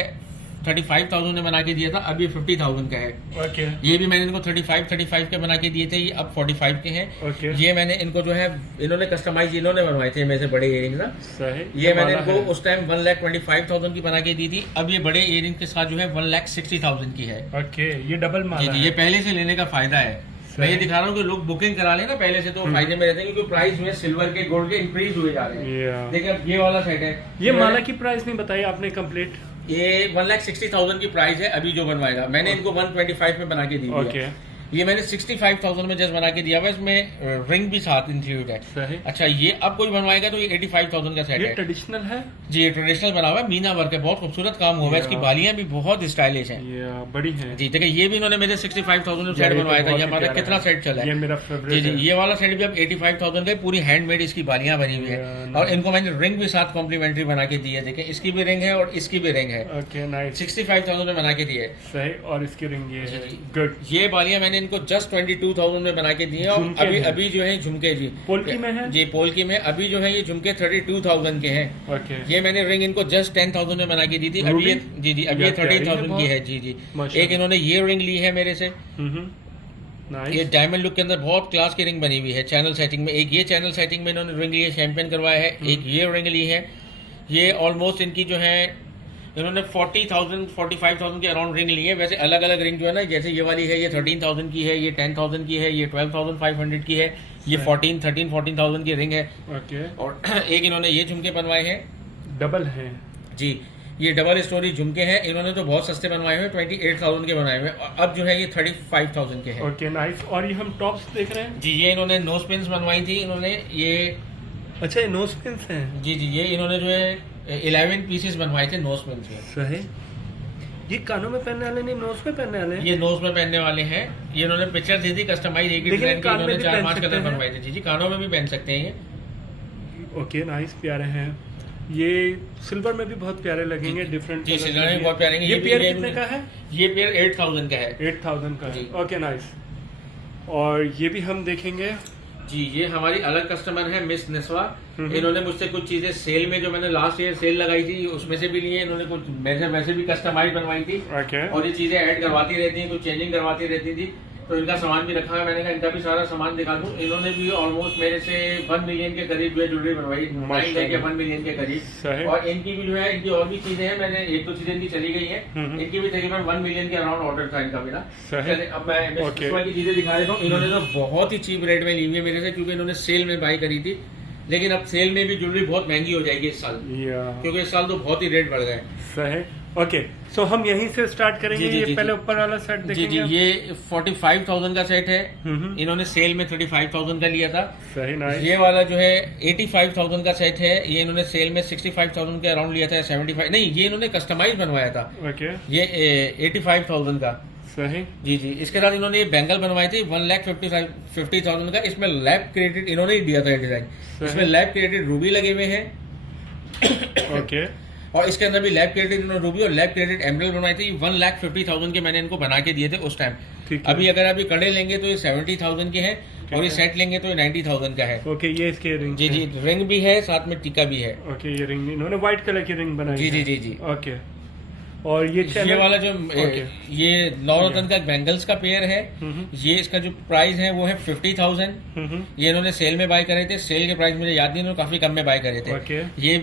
35,000 में बना के दिया था, अभी 50,000 का है। ओके। ये भी मैंने इनको 35 के बना के दिए थे, ये अब 45 के हैं। ओके। ये मैंने इनको जो है, इन्होंने कस्टमाइज इन्होंने बनवाए थे मेरे से बड़े इयरिंग्स ना। सही। ये मैंने वाला इनको है। उस टाइम 1,25,000 की बना के दी थी, अब ये बड़े इयरिंग के साथ जो है 1,60,000 की है। ओके, ये डबल जी माला जी, ये पहले से लेने का फायदा है। मैं ये दिखा रहा हूँ कि लोग बुकिंग करा लें ना पहले से, तो फायदे में रहते हैं, क्योंकि प्राइस में सिल्वर के गोल्ड के इंक्रीज हुए जा रहे हैं। Yeah. देखिए, अब ये वाला सेट है। ये माला की प्राइस नहीं बताई आपने कंप्लीट? ये 1,60,000 की प्राइस है, अभी जो बनवाएगा। मैंने इनको 125 में बना के दी हुई है। ओके। ये मैंने 65,000 में जस्ट बना के दिया हुआ है, इसमें रिंग भी साथ इंक्लूड है। सही। अच्छा, ये अब कोई बनवाएगा तो ये 85,000 का सेट ये है। ट्रेडिशनल है? जी, ये ट्रेडिशनल बना हुआ है, मीना वर्क है, बहुत खूबसूरत काम हुआ है। इसकी बालियां भी बहुत स्टाइलिश हैं। ये बड़ी है। जी, देखिए, ये भी इन्होंने मेरे 65,000 में यार, सेट ये तो बनवाया था। बहुत ये ही हमारा प्यारा कितना है। सेट चला है। ये मेरा जी फेवरेट जी, है। ये वाला सेट भी अब 85,000 का है, पूरी हैंडमेड इसकी बालियां बनी हुई है। Yeah, और इनको मैंने रिंग भी साथ कॉम्प्लीमेंट्री बना के दी है। देखिए, इसकी भी रिंग है और इसकी भी रिंग है। Okay, nice. 65,000 में बना के दी है। सही। और इसकी रिंग ये है। जी। गुड। ये बालियां मैंने इनको जस्ट 22,000 में बना के दी है। और झुमके अभी हैं। अभी जो है झुमके, जी पोल्की में है? जी, पोल्की में अभी जो है ये झुमके 32,000 के हैं। ओके। ये मैंने रिंग इनको जस्ट 10,000 में बना के दी थी। अभी रूबी? ये जी जी, अभी ये यार, प्यारी है 30,000 की बहुत। है। जी जी, माशाल्लाह। एक इन्होंने ये रिंग ली है मेरे से। नाइस। ये डायमंड लुक के अंदर बहुत क्लास की रिंग बनी हुई है चैनल सेटिंग में। एक ये चैनल सेटिंग में इन्होंने रिंग ली है, चैंपियन करवाया है। एक ये रिंग ली है, ये ऑलमोस्ट इनकी जो है इन्होंने 40,000 45,000 के अराउंड रिंग ली है। वैसे अलग अलग रिंग जो है ना, जैसे ये वाली है ये 13,000 की है, ये 10,000 की है, ये 12,500 की है, ये 14,000 की रिंग है। ओके। और एक इन्होंने ये झुमके बनवाए हैं डबल है। जी, ये डबल स्टोरी झुमके हैं। इन्होंने तो बहुत सस्ते बनवाए हुए, 28,000 के बनाए हुए। अब जो है ये 35,000 के हैं। Okay nice. और ये हम टॉप्स देख रहे हैं। जी, ये इन्होंने नोज पिन्स बनवाई थी इन्होंने। ये अच्छा, ये नोज पिन्स हैं। जी, ये इन्होंने जो है 11 पीसेस बनवाए थे नोज पिन्स के। सही। ये कानों में पहनने वाले नहीं, नोज में पहनने वाले हैं। ये नोज में पहनने वाले हैं। ये इन्होंने पिक्चर दी थी कस्टमाइज, एक ही लेकिन डिजाइन की कान में इन्होंने भी 4-5 पहन कलर सकते बनवाए थे। जी, कानों में भी पहन सकते हैं ये। ओके नाइस, प्यारे हैं। ये सिल्वर में भी बहुत प्यारे लगेंगे, डिफरेंट। जी, सिल्वर में बहुत प्यारे हैं। ये पेयर कितने का है? ये पेयर 8,000 का है। 8,000 का है। जी। Okay nice. और ये भी हम देखेंगे। जी, ये हमारी अलग कस्टमर है मिस निस्वा। इन्होंने मुझसे कुछ चीजें सेल में, जो मैंने लास्ट ईयर सेल लगाई थी उसमें से भी लिए। इन्होंने कुछ वैसे भी कस्टमाइज बनवाई थी। ओके। और ये चीजें ऐड करवाती रहती हैं, कुछ चेंजिंग करवाती रहती थी। तो इनका सामान भी रखा है। मैंने कहा इनका भी सारा सामान दिखा दूं। इन्होंने भी ऑलमोस्ट मेरे से 1 मिलियन के करीब जो है ज्वेलरी बनवाई, 9 लाख या 1 मिलियन के करीब। सही। और इनकी भी जो है, इनकी और भी चीजें हैं। मैंने 1-2 चीजें इनकी चली गई है। इनकी भी तकरीबन 1 मिलियन के अराउंड ऑर्डर था इनका भी ना। सही। अब मैं Okay. की चीजें दिखा देता हूँ। इन्होंने तो बहुत ही चीप रेट में ली हुई है मेरे से, क्योंकि इन्होंने सेल में बाई करी थी। लेकिन अब सेल में भी ज्वेलरी बहुत महंगी हो जाएगी इस साल, क्योंकि इस साल तो बहुत ही रेट बढ़ गए। सही। ओके, सो हम यहीं से स्टार्ट करेंगे। जी, ये जी, पहले जी। ऊपर वाला सेट जी, देखेंगे। ये 45,000 का सेट है। इन्होंने सेल में 35,000 का लिया था। सही नाइस। ये वाला जो है 85,000 का सेट है। ये इन्होंने सेल में 65,000 के अराउंड लिया था, 75 नहीं, ये इन्होंने कस्टमाइज बनवाया था। ओके। ये 85,000 का। सही। जी, इसके साथ इन्होंने ये बैंगल बनवाए थे 1,50,000 का। इसमें लैब क्रिएटेड इन्होंने ही दिया था ये डिजाइन। इसमें लैब क्रिएटेड रूबी लगे हुए हैं। ओके। और इसके अंदर भी लैब क्रिएटेड इन्होंने रूबी और लैब क्रिएटेड एमरल्ड बनवाई थी। 1,50,000 के मैंने इनको बना के दिए थे उस टाइम। ठीक है। अभी अगर अभी कड़े लेंगे तो ये 70,000 के हैं, और ये सेट लेंगे तो ये 90,000 का है। ओके, ये इसके रिंग। जी, रिंग भी है, साथ में टीका भी है। ओके, ये रिंग इन्होंने व्हाइट कलर की रिंग बनाई है। जी। ओके। और ये वाला जो ये नवरत्न का बैंगल्स का पेयर है, ये इसका जो प्राइस है वो है 50,000। ये इन्होंने सेल में बाय करे थे। सेल के प्राइस मुझे याद नहीं, इन्होंने काफी कम में बाय करे थे। ओके।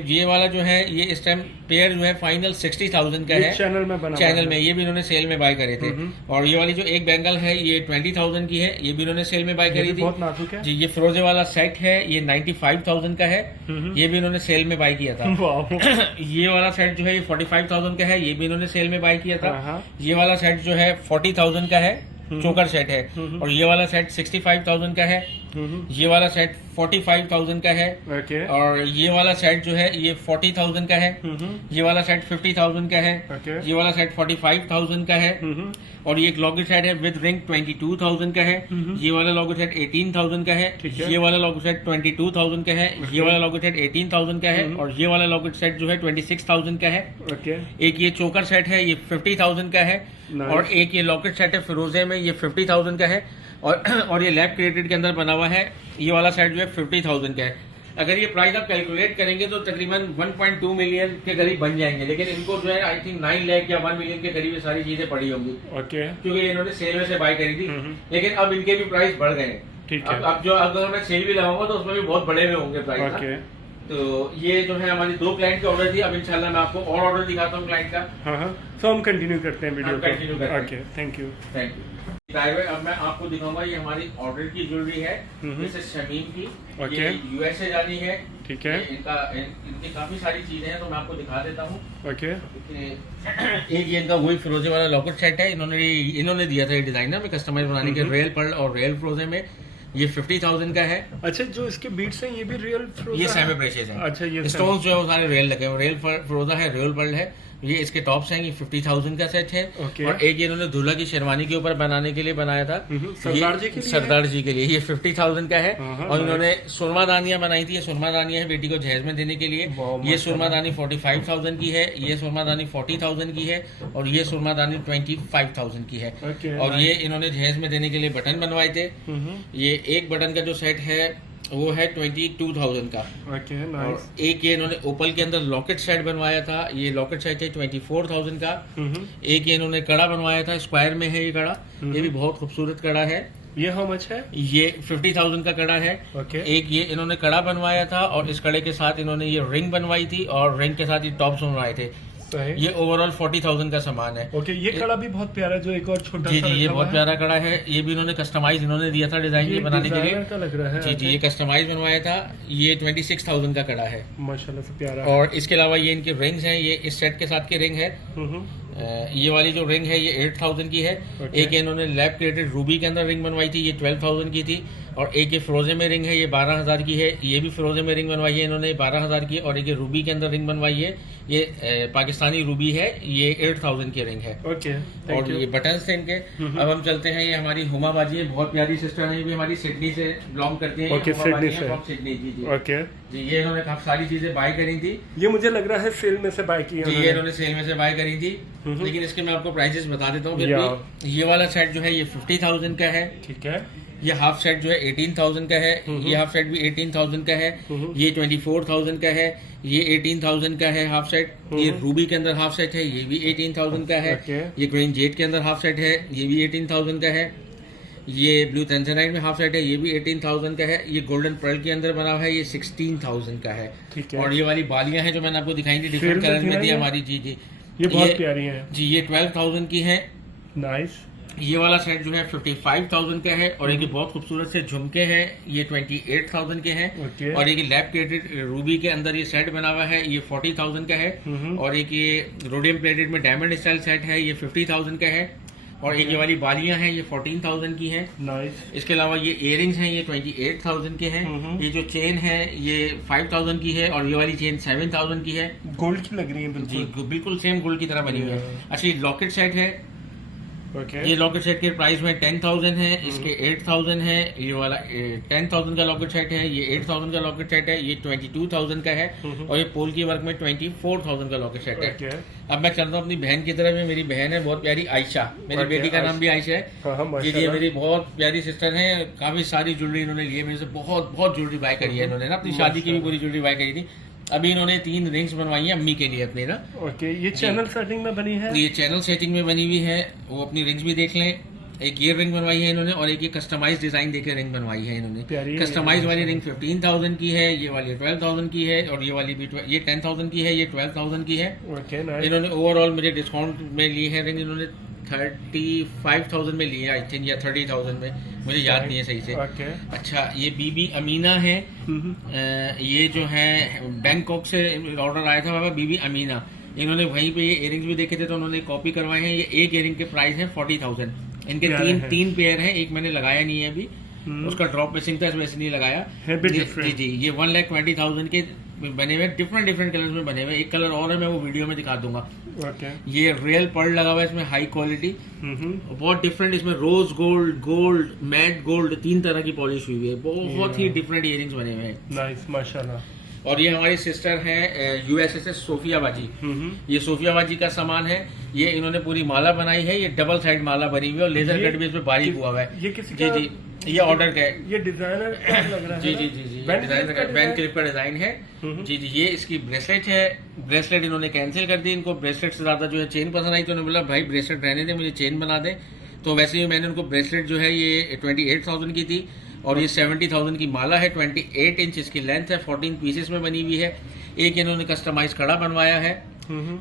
ये वाला जो है, ये इस टाइम पेयर जो है फाइनल 60,000 का है। चैनल में बना चैनल में ये भी इन्होंने सेल में बाय करे थे। और ये वाली जो एक बैंगल है ये 20,000 की है। ये भी इन्होंने सेल में बाय करी थी। बहुत नाजुक है। जी, ये फिरोजे वाला सेट है, ये 95,000 का है। ये भी इन्होंने सेल में बाय किया था। ये वाला सेट जो है ये 45,000 का है। ये भी इन्होंने सेल में बाय किया था। ये वाला सेट जो है 40,000 का है, चोकर सेट है। और ये वाला सेट 65,000 का है। ये वाला सेट 45,000 का है। ओके। और ये वाला सेट जो है ये 40,000 का है। ये वाला सेट 50,000 का है। ओके। ये वाला सेट 45,000 का है। और ये एक लॉकेट सेट है विद रिंग 22,000 का है। ये वाला लॉकेट सेट 18,000 का है। ये वाला लॉकेट सेट 22,000 का है। ये वाला लॉकेट सेट 18,000 का है। और ये वाला लॉकेट सेट जो है 26,000 का है। ओके। एक ये चोकर सेट है, ये 50,000 का है। और एक ये लॉकेट सेट है फिरोजे में, ये 50,000 का है। और ये लैब क्रिएटेड के अंदर बना हुआ है। ये वाला सेट जो है 50,000 का है। अगर ये प्राइस आप कैलकुलेट करेंगे तो तकरीबन 1.2 मिलियन के करीब बन जाएंगे। लेकिन इनको जो है आई थिंक 9 लाख या 1 मिलियन के करीब ये सारी चीजें पड़ी होंगी। ओके। क्योंकि इन्होंने सेल में से बाय करी थी। लेकिन अब इनके भी प्राइस बढ़ गए हैं। ठीक है। अब जो अगर मैं सेल भी लगाऊंगा तो उसमें भी बहुत बड़े हुए होंगे प्राइस। ओके। तो ये जो है हमारी 2 क्लाइंट की ऑर्डर थी। अब इंशाल्लाह मैं आपको और ऑर्डर दिखाता हूँ क्लाइंट का। हाँ, तो हम कंटिन्यू करते हैं वीडियो हम continue करते हैं। Okay, thank you. अब मैं आपको दिखाऊंगा, ये हमारी ऑर्डर की ज्वेलरी है। जैसे शमीम की, ओके। ये यूएसए जानी है। ठीक है। इनकी काफी सारी चीजें हैं, तो मैं आपको दिखा देता हूँ। ओके। एक ये इनका वही फिरोजे वाला लॉकेट सेट है। इन्होंने दिया था ये डिजाइनर में कस्टमाइज बनाने के, रियल पर्ल और रियल फिरोजे में। ये 50,000 का है। अच्छा, जो इसके बीट्स हैं ये भी रियल ये सेमी प्रेशियस है। अच्छा, ये स्टोन्स जो है वो सारे रियल लगे हैं। रियल फिरोजा है, रियल पर्ल है। ये इसके टॉप्स हैं, ये 50,000 का सेट है। ओके। और एक ये इन्होंने दूल्हा की शेरवानी के ऊपर बनाने के लिए बनाया था, सरदार जी के लिए। सरदार जी के लिए ये 50,000 का है। हाँ, और इन्होंने सुरमा दानियां बनाई थी। ये सुरमा दानियां है बेटी को जहेज में देने के लिए। ये सुरमा दानी 45,000 की है। ये सुरमा दानी 40,000 की है। और ये सुरमा दानी 25,000 की है। ओके, और ये इन्होंने जहेज में देने के लिए बटन बनवाए थे। ये एक बटन का जो सेट है वो है 22,000 का। Okay, nice. और एक ये इन्होंने ओपल के अंदर लॉकेट सेट बनवाया था। ये लॉकेट सेट है 24,000 का। एक ये इन्होंने कड़ा बनवाया था, स्क्वायर में है ये कड़ा। ये भी बहुत खूबसूरत कड़ा है। ये हाउ मच है? ये 50,000 का कड़ा है। ओके एक ये इन्होंने कड़ा बनवाया था और इस कड़े के साथ इन्होंने ये रिंग बनवाई थी और रिंग के साथ ये टॉप्स बनवाए थे। सही। ये ओवरऑल 40,000 का सामान है। ओके ये कड़ा भी बहुत प्यारा है, जो एक और छोटा जी सा जी, ये रखा बहुत हुआ है। प्यारा कड़ा है। ये भी इन्होंने कस्टमाइज इन्होंने दिया था डिजाइन ये ये बनाने के लिए। डिजाइनर का लग रहा है। जी जी, ये कस्टमाइज बनवाया था। ये 26,000 का कड़ा है। माशाल्लाह से प्यारा। और इसके अलावा ये इनके रिंग्स हैं, ये इस सेट के साथ के रिंग है। हम्म। ये वाली जो रिंग है ये 8,000 की है। Okay. एक इन्होंने लैब क्रिएटेड रूबी के अंदर रिंग बनवाई थी, ये 12,000 की थी। और एक ये फिरोजे में रिंग है, ये 12,000 की है। ये भी फिरोजे में रिंग बनवाई है इन्होंने, 12,000 की। और एक ये रूबी के अंदर रिंग बनवाई है, ये पाकिस्तानी रूबी है, ये 8,000 की रिंग है। ओके और ये बटन्स थे इनके। अब हम चलते हैं, ये हमारी हुमा बाजी है, बहुत प्यारी सिस्टर है, ये भी हमारी सिडनी से बिलोंग करती है। Okay, हुमा बाजी सिडनी हैं, से। from सिडनी, जी जी ओके जी। ये इन्होंने काफी सारी चीजें बाय करी थी। ये मुझे लग रहा है सेल में से बाय की जी, ये इन्होंने सेल में से बाय करी थी। लेकिन इसके मैं आपको प्राइसेस बता देता हूँ फिर भी। ये वाला सेट जो है ये 50,000 का है। ठीक है। ये हाफ सेट जो है 18,000 का है। ये हाफ सेट भी 18,000 का है। ये 24,000 का है। ये 18,000 का है हाफ सेट। ये रूबी के अंदर हाफ सेट है, ये भी 18,000 का है। Okay. ये ग्रीन जेट के अंदर हाफ सेट है, ये भी 18,000 का है। ये ब्लू टेंसनाइट में हाफ सेट है, ये भी 18,000 का है। ये गोल्डन पर्ल के अंदर बना हुआ है, ये 16,000 का है। ठीक है। और ये वाली बालियां हैं जो मैंने आपको दिखाई थी, Sale डिफरेंट में कलर थी में ना थी ये? हमारी। जी जी, ये बहुत प्यारी है। जी, ये 12,000 की है। नाइस। ये वाला सेट जो है 55,000 का है। और एक बहुत खूबसूरत से झुमके हैं, ये 28,000 के हैं। Okay. और एक लैब क्रिएटेड रूबी के अंदर ये सेट बना हुआ है, ये 40,000 का है। और एक ये रोडियम प्लेटेड में डायमंड स्टाइल सेट है, ये 50,000 का है। और एक ये वाली बालियां हैं, ये 14,000 की हैं। नाइस। इसके अलावा ये इयरिंग्स हैं, ये 28,000 के हैं। ये जो चेन है ये 5,000 की है। और ये वाली चेन 7,000 की है। गोल्ड की लग रही है जी, बिल्कुल। बिल्कुल सेम गोल्ड की तरह बनी हुई है। अच्छा, ये लॉकेट सेट है। ओके ये लॉकेट सेट के प्राइस में 10,000 है, इसके 8,000 है। ये वाला 10,000 का लॉकेट सेट है, ये 8,000 का लॉकेट सेट है, ये 22,000 का है। और ये पोल की वर्क में 24,000 का लॉकेट सेट है। ओके। अब मैं चल रहा हूँ अपनी बहन की तरफ में। मेरी बहन है बहुत प्यारी, आयशा। मेरी Okay, बेटी का नाम भी आयशा है। हाँ हाँ जी जी, माशाल्लाह। मेरी बहुत प्यारी सिस्टर है। काफी सारी ज्वेलरी इन्होंने ली है मेरे से, बहुत बहुत ज्वेलरी बाय करी है इन्होंने ना। अपनी शादी की भी पूरी ज्वेलरी बाय करी थी। अभी इन्होंने 3 रिंग्स बनवाई हैं अम्मी के लिए अपनी ना। ओके ये चैनल सेटिंग में बनी है। ये चैनल सेटिंग में बनी हुई है, वो अपनी रिंग्स भी देख लें। एक ये रिंग बनवाई है इन्होंने और एक ये कस्टमाइज डिजाइन देकर रिंग बनवाई है प्यारी इन्होंने। है। कस्टमाइज वाली रिंग 15,000 की है, ये वाली 12,000 की है। और ये वाली भी ये 10,000 की है, ये 12,000 की है। Okay nice. इन्होंने ओवरऑल मुझे डिस्काउंट में ली है रिंग, इन्होंने 35,000 में ली है आई थिंक, या 30,000 में, मुझे याद नहीं है सही से। ओके। अच्छा, ये बीबी अमीना है। ये जो है बैंकॉक से ऑर्डर आया था बाबा, बीबी अमीना। इन्होंने वहीं पे ये इयरिंग्स भी देखे थे तो उन्होंने कॉपी करवाए हैं। ये एक इयरिंग के प्राइस है 40,000। इनके प्यारे हैं। तीन पेयर हैं, एक मैंने लगाया नहीं है अभी, उसका ड्रॉप मिसिंग था, वैसे नहीं लगाया। है भी जी different। जी, ये 1,20,000 के बने हुए, डिफरेंट कलर्स में बने हुए। एक कलर और है, मैं वो वीडियो में दिखा दूंगा। ओके। ये रियल पर्ल लगा हुआ है इसमें, हाई क्वालिटी, बहुत डिफरेंट। इसमें रोज गोल्ड, मैट गोल्ड, 3 तरह की पॉलिश हुई है। बहुत ही डिफरेंट इयरिंग्स बने हुए हैं। नाइस माशाल्लाह। और ये हमारी सिस्टर है यूएसए से, सोफिया बाजी। ये सोफिया बाजी का सामान है। ये इन्होंने पूरी माला बनाई है, ये डबल साइड माला बनी हुई है और लेजर कट भी इसमें बारीक हुआ हुआ है। ये किसी जी का? जी, ये ऑर्डर का है। ये डिजाइनर लग रहा है जी ना? जी जी जी, Van डिजाइन Cleef का का वैन क्लिफ का डिजाइन है। जी जी, ये इसकी ब्रेसलेट है। ब्रेसलेट इन्होंने कैंसिल कर दी, इनको ब्रेसलेट से ज्यादा जो है चेन पसंद आई, तो उन्होंने बोला भाई ब्रेसलेट रहने दे, मुझे चेन बना दे। तो वैसे ही मैंने उनको ब्रेसलेट जो है ये 28,000 की थी और ये 70,000 की माला है। 28 इंच इसकी लेंथ है, 14 पीसेस में बनी हुई है। एक इन्होंने कस्टमाइज कड़ा बनवाया है,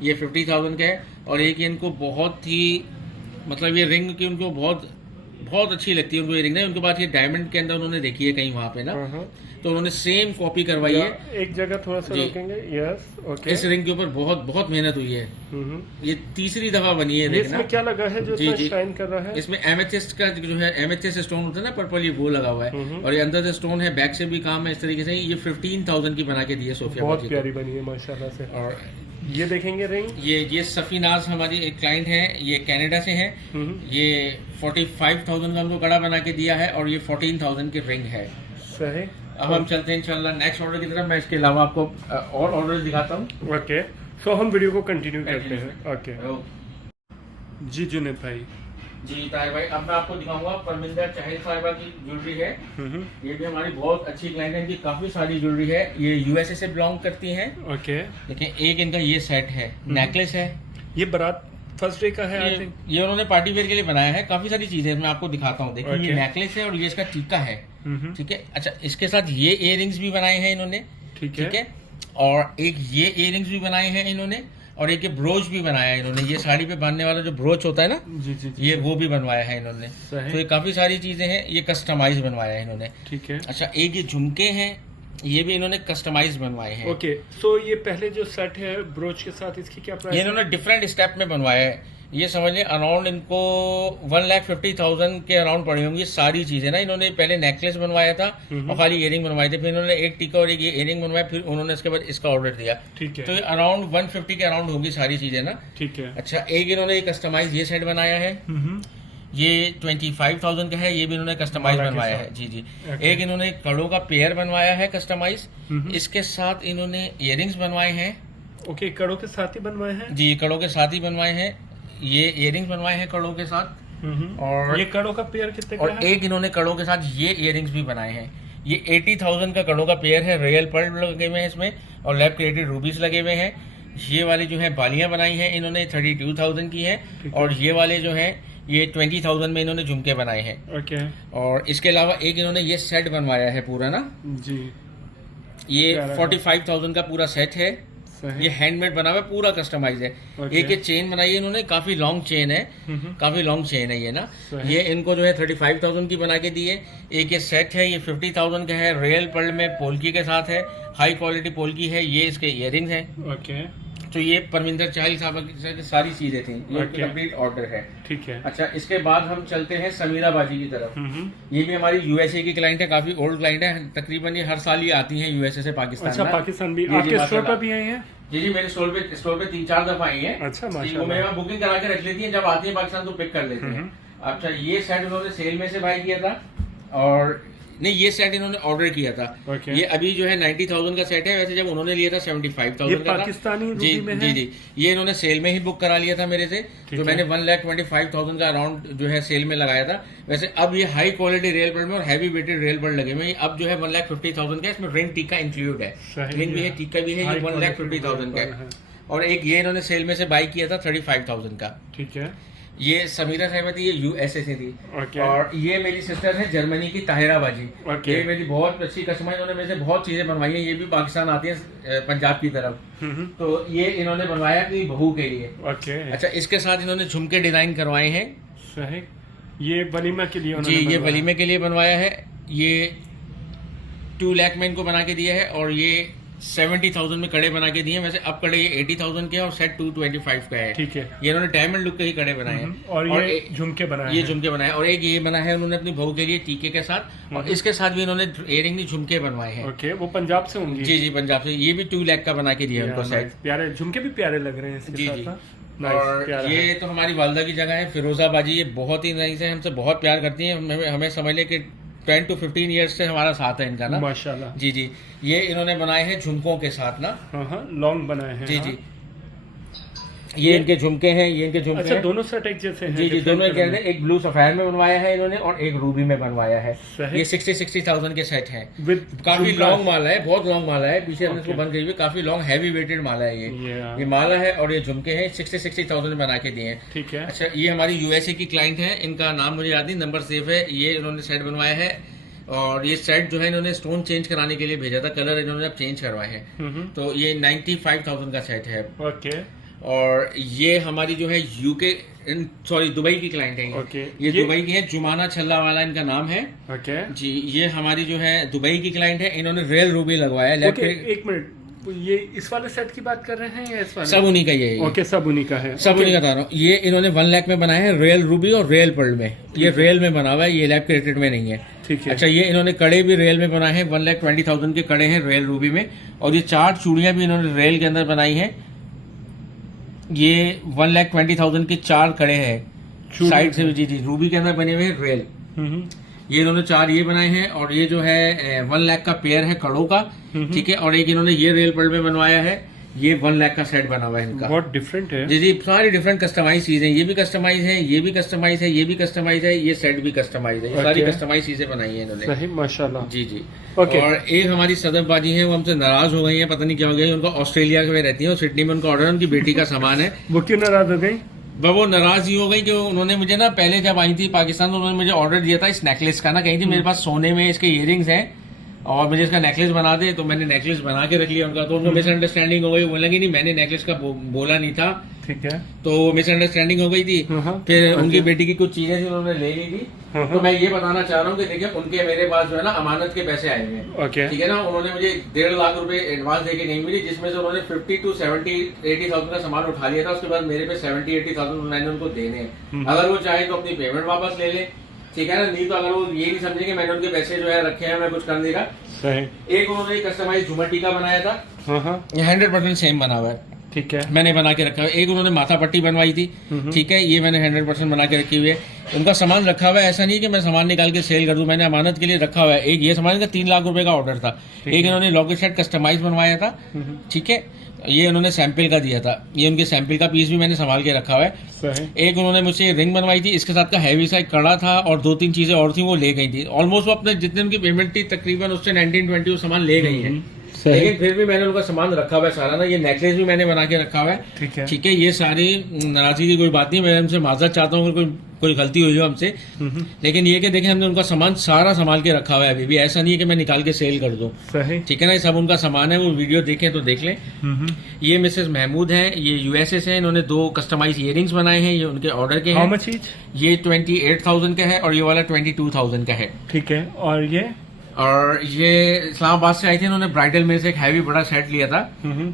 ये 50,000 का है। और एक इनको बहुत ही, मतलब ये रिंग की उनको बहुत अच्छी लगती है उनको ये रिंग ना। उनके पास ये डायमंड के अंदर उन्होंने देखी है कहीं वहां पे ना, तो उन्होंने सेम कॉपी करवाई है। एक जगह थोड़ा सा जी। रोकेंगे। Yes okay. इस रिंग के ऊपर बहुत मेहनत हुई है। ये तीसरी दफा बनी है ये रिंग ना। इसमें क्या लगा है जो जी, इतना जी। शाइन कर रहा है? इसमें एमेथिस्ट का जो है, एमेथिस्ट स्टोन होता है ना पर्पल, ये वो लगा हुआ है। और ये अंदर से स्टोन है, बैक से भी काम है इस तरीके से। ये 15,000 की बना के दी है सोफिया बहुत बाजी को। प्यारी बनी है माशाल्लाह से। और ये देखेंगे रिंग। ये सफीनाज हमारी एक क्लाइंट है, ये कनाडा से है। ये 45,000 का उनको कड़ा बना के दिया है और ये 14,000 की रिंग है। सही। अब हम चलते हैं इंशाल्लाह नेक्स्ट ऑर्डर की तरफ। मैं इसके अलावा आपको और ऑर्डर दिखाता हूँ। ओके सो हम वीडियो को कंटिन्यू करते हैं। ओके जी जुनेद भाई। जी ताहिर भाई, अब मैं आपको दिखाऊंगा परमिंदर चाहिल साहिबा की ज्वेलरी है। ये भी हमारी बहुत अच्छी क्लाइंट है, इनकी काफी सारी ज्वेलरी है। ये यूएसए से बिलोंग करती हैं। ओके। देखिए, एक इनका ये सेट है, नेकलेस है। ये बारात फर्स्ट डे का है आई थिंक। ये उन्होंने पार्टी वेयर के लिए बनाया है। काफी सारी चीजें मैं आपको दिखाता हूँ। देखिए, ये Okay. नेकलेस है और ये इसका टीका है। ठीक है। अच्छा, इसके साथ ये इयररिंग्स भी बनाए हैं इन्होंने। ठीक ठीक है। है। और एक ये इयररिंग्स भी बनाए हैं इन्होंने, और एक ये ब्रोच भी बनाया है इन्होंने। ये साड़ी पे बांधने वाला जो ब्रोच होता है ना, जी जी जी। ये वो भी बनवाया है इन्होंने। सही। तो ये काफी सारी चीजें हैं। ये कस्टमाइज बनवाया है इन्होंने। ठीक है। अच्छा, एक ये झुमके हैं, ये भी इन्होंने कस्टमाइज बनवाए हैं। ओके, सो ये पहले जो सेट है ब्रोच के साथ, इसकी क्या प्राइस ये है? इन्होंने डिफरेंट स्टेप में बनवाया है। ये समझ लें अराउंड इनको 1,50,000 के अराउंड पड़ी होंगी सारी चीजें ना। इन्होंने पहले नेकलेस बनवाया था और खाली इयरिंग बनवाए थे, फिर इन्होंने एक टीका और एक ये इयरिंग बनवाया, फिर उन्होंने इसके बाद इसका ऑर्डर दिया। ठीक है। तो अराउंड 150 के अराउंड होगी सारी चीजें ना। ठीक है। अच्छा, एक इन्होंने कस्टमाइज ये सेट बनाया है, ये 25,000 का है। ये भी इन्होंने कस्टमाइज माला के बनवाया साथ। है। जी जी। Okay. एक इन्होंने कड़ों का पेयर बनवाया है कस्टमाइज। इसके साथ इन्होंने इयरिंग्स बनवाए हैं। ओके, कड़ों के साथ ही बनवाए हैं। जी, कड़ों के साथ ही बनवाए हैं। ये इयरिंग्स बनवाए हैं कड़ों के साथ। और ये कड़ों का पेयर कितने का और है? एक इन्होंने कड़ों के साथ ये इयरिंग्स भी बनाए हैं। ये 80,000 का कड़ों का पेयर है। रियल पर्ल लगे हुए हैं इसमें और लैब क्रिएटेड रूबीज लगे हुए हैं। ये वाली जो है बालियां बनाई हैं इन्होंने 32,000 की है। ठीक है। और ये वाले जो हैं ये 20,000 में इन्होंने झुमके बनाए हैं। ओके। और इसके अलावा एक इन्होंने ये सेट बनवाया है पूरा ना। जी। ये प्यारा है। 45,000 का पूरा सेट है। सही। ये हैंडमेड बना हुआ है, पूरा कस्टमाइज है। Okay. एक ये चेन बनाई है इन्होंने, काफी लॉन्ग चेन है। काफी लॉन्ग चेन है ये ना। सही। ये इनको जो है 35,000 की बना के दी है। एक ये सेट है, ये 50,000 का है। रियल पर्ल में पोल्की के साथ है, हाई क्वालिटी पोल्की है। ये इसके इयरिंग्स हैं। ओके। तो ये परमिंदर चाहल साहब की सारी चीजें थी। ये Okay. कंप्लीट ऑर्डर है। ठीक है। अच्छा, इसके बाद हम चलते हैं समीरा बाजी की तरफ। ये भी हमारी यूएसए की क्लाइंट है, काफी ओल्ड क्लाइंट है। तकरीबन ये हर साल ही आती हैं यूएसए से पाकिस्तान अच्छा, ना। पाकिस्तान भी जी, जी, आपके स्टोर माशाल्लाह। पर भी आई हैं? जी जी, मेरे स्टोर पे 3-4 दफा आई हैं। अच्छा, जी, वो माशाल्लाह। मेरे वहाँ बुकिंग करा के रख लेती हैं, जब आती है पाकिस्तान तो पिक कर लेते हैं। अच्छा, ये सेट उन्होंने सेल में से बाय किया था। और नहीं, ये सेट इन्होंने ऑर्डर किया था। Okay. ये अभी जो है 90,000 का सेट है। वैसे जब उन्होंने लिया था 75,000 ये का था। पाकिस्तानी जी रूपी में जी है? जी, ये इन्होंने सेल में ही बुक करा लिया था मेरे से। ठीक जो है। मैंने 1,25,000 का अराउंड जो है सेल में लगाया था। वैसे अब ये हाई क्वालिटी रियल बर्ड में और हैवी वेटेड रियल बर्ड लगे हुए हैं। अब जो है 1,50,000 का, इसमें रिंग टीका इंक्लूड है। सही रिंग भी है, है। टीका भी है। ये High quality 1,50,000 का real है। pearl और एक ये इन्होंने सेल में से बाई किया था 35,000 का। ठीक है। ये समीरा साहिबा थी, ये यूएसए से थी। Okay. और ये मेरी सिस्टर है जर्मनी की, ताहिरा बाजी। Okay. ये मेरी बहुत अच्छी कस्टमर, इन्होंने मेरे से बहुत चीजें बनवाई हैं। ये भी पाकिस्तान आती है पंजाब की तरफ। तो ये इन्होंने बनवाया अपनी बहू के लिए। ओके। अच्छा, इसके साथ इन्होंने झुमके डिजाइन करवाए हैं। सही। ये वलीमा के लिए जी, उन्होंने ये बनवाया। वलीमे के लिए बनवाया है। ये 2 लाख में इनको बना के दिया है। और ये 70,000 में कड़े बना के दिए हैं। वैसे अब कड़े ये 80,000 के हैं और सेट 225 का है। ठीक है। ये इन्होंने डायमंड लुक के ही कड़े बनाए हैं। और ये झुमके बनाए ये हैं। झुमके बनाए। और एक ये बना है उन्होंने अपनी बहू के लिए टीके के साथ। और इसके साथ भी इन्होंने इयरिंग नहीं, झुमके बनवाए हैं। ओके, वो पंजाब से होंगी। जी जी, पंजाब से। ये भी 2 लाख का बना के दिया है उनको Yeah, सेट। nice. प्यारे झुमके भी प्यारे लग रहे हैं इसके जी साथ जी। ना। Nice, और प्यारा ये है। तो हमारी वालदा की जगह है, फिरोजाबाजी। ये बहुत ही नाइस है, हमसे बहुत प्यार करती हैं। हमें समझ ले कि 10 to 15 ईयर्स से हमारा साथ है इनका ना। माशाल्लाह। जी जी। ये इन्होंने बनाए हैं झुमकों के साथ ना। हाँ हाँ, लॉन्ग बनाए हैं। जी हाँ। जी। ये इनके झुमके हैं, ये इनके झुमके अच्छा, हैं। दोनों सेट एक जैसे हैं? जी जी, different दोनों एक कलर कहते में? हैं। एक ब्लू सफायर में बनवाया है इन्होंने और एक रूबी में बनवाया है। सही। ये 60,000 के सेट है। With काफी झुमका। लॉन्ग माला है, बहुत लॉन्ग माला है। पीछे हमने इसको Okay. बंद करी हुई, काफी लॉन्ग हैवी वेटेड माला है ये। Yeah. ये माला है और ये झुमके हैं, 60,000 में बना के दिए हैं। ठीक है। अच्छा, ये हमारी यूएसए की क्लाइंट है, इनका नाम मुझे याद नहीं, नंबर सेफ है। ये इन्होंने सेट बनवाया है। और ये सेट जो है इन्होंने स्टोन चेंज कराने के लिए भेजा था, कलर इन्होंने अब चेंज करवाए हैं। तो ये 95,000 का सेट है। ओके। और ये हमारी जो है यूके सॉरी दुबई की क्लाइंट है। Okay. ये दुबई की है, जुमाना छल्ला वाला इनका नाम है। ओके। जी, ये हमारी जो है दुबई की क्लाइंट है। इन्होंने रियल रूबी लगवाया है। ओके, एक मिनट, ये इस वाले सेट की बात कर रहे हैं या इस वाले? सब उन्हीं का ये है। ओके, सब उन्हीं का है। सब उन्हीं का बता रहा हूँ। ये इन्होंने 1 लाख में बनाया है, रियल रूबी और रियल पर्ल में। ये रियल में बना हुआ है, ये लैब क्रिएटेड में नहीं है। ठीक है। अच्छा, ये इन्होंने कड़े भी रियल में बनाए हैं, 1,20,000 के कड़े हैं रियल रूबी में। और ये 4 चूड़ियां भी इन्होंने रियल के अंदर बनाई हैं। ये 1,20,000 के 4 कड़े हैं साइड से भी। जी जी, रूबी के अंदर बने हुए हैं रियल। ये इन्होंने 4 ये बनाए हैं। और ये जो है 1 लाख का पेयर है कड़ों का। ठीक है। और एक इन्होंने ये रियल पर्ल में बनवाया है। ये 1 लाख का सेट बना हुआ है इनका। बहुत डिफरेंट है। जी जी, सारी डिफरेंट कस्टमाइज चीजें। ये भी कस्टमाइज है, ये भी कस्टमाइज है, ये भी कस्टमाइज है, ये सेट भी कस्टमाइज है। ये सारी Okay. कस्टमाइज चीजें बनाई है इन्होंने। सही, माशाल्लाह। जी जी। Okay. और एक हमारी सदर बाजी है, वो हमसे नाराज हो गई है, पता नहीं क्या हो गया। उनका ऑस्ट्रेलिया में रहती है और सिडनी में उनका ऑर्डर है, उनकी बेटी का सामान है। वो क्यों नाराज हो गई? वो नाराज ही हो गई कि उन्होंने मुझे ना पहले जब आई थी पाकिस्तान तो उन्होंने मुझे ऑर्डर दिया था इस नेकलेस का ना, कहीं थी मेरे पास सोने में इसके इयरिंग्स हैं और मुझे इसका नेकलेस बना दे, तो मैंने नेकलेस बना के रख लिया उनका, तो उनको मिसअंडरस्टैंडिंग हो गई, बोलने लगी नहीं मैंने नेकलेस का बोला नहीं था, ठीक है, तो मिसअंडरस्टैंडिंग हो गई थी। फिर उनकी बेटी की कुछ चीजें थी उन्होंने ले ली थी। तो मैं ये बताना चाह रहा हूँ कि देखिए उनके मेरे पास जो है ना अमानत के पैसे आए हैं, ठीक है ना, उन्होंने मुझे 1.5 लाख रुपए एडवांस देके नहीं मिली, जिसमें से उन्होंने 50 to 80,000 का सामान उठा लिया था, उसके बाद मेरे पे 70-80,000 मैंने उनको देने हैं। अगर वो चाहे तो अपनी पेमेंट वापस ले ले, ठीक है ना, नहीं तो अगर वो ये नहीं समझे कि मैंने उनके पैसे जो है रखे हैं मैं कुछ कर नहीं रहा। एक उन्होंने कस्टमाइज झूमर टीका बनाया था, 100% सेम बना हुआ है, ठीक है, मैंने बना के रखा हुआ है। एक उन्होंने माथा पट्टी बनवाई थी, ठीक है, ये मैंने 100% बना के रखी हुई है। उनका सामान रखा हुआ है, ऐसा नहीं कि मैं सामान निकाल के सेल कर दूं, मैंने अमानत के लिए रखा हुआ है। एक ये सामान का 3 लाख रुपए का ऑर्डर था, एक इन्होंने लॉकेट सेट कस्टमाइज बनवाया था, ठीक है, ये उन्होंने सैंपल का दिया था, ये उनके सैंपल का पीस भी मैंने संभाल के रखा हुआ है। एक उन्होंने मुझसे रिंग बनवाई थी, इसके साथ का हैवी सा कड़ा था और 2-3 चीजें और थी वो ले गई थी। ऑलमोस्ट वो अपने जितने उनकी पेमेंट थी तकरीबन उससे 19-20 सामान ले गई है, लेकिन फिर भी मैंने उनका सामान रखा हुआ है सारा ना। ये नेकलेस भी मैंने बना के रखा हुआ है, ठीक है, ये सारी नाराजगी की कोई बात नहीं, मैं उनसे माजरत चाहता हूँ अगर कोई गलती हुई हो हमसे, लेकिन ये कि देखें हमने उनका सामान सारा संभाल के रखा हुआ है, अभी भी ऐसा नहीं है कि मैं निकाल के सेल कर दूं, ठीक है ना, ये सब उनका सामान है, वो वीडियो देखें तो देख लें। ये मिसेस महमूद हैं, ये यूएसए से हैं, इन्होंने 2 कस्टमाइज इयरिंग्स बनाए हैं, ये उनके ऑर्डर के हैं। ये 28,000 का है और ये वाला 22,000 का है, ठीक है। और ये इस्लामाबाद से आए थे, इन्होंने ब्राइडल में से एक हैवी बड़ा सेट लिया था,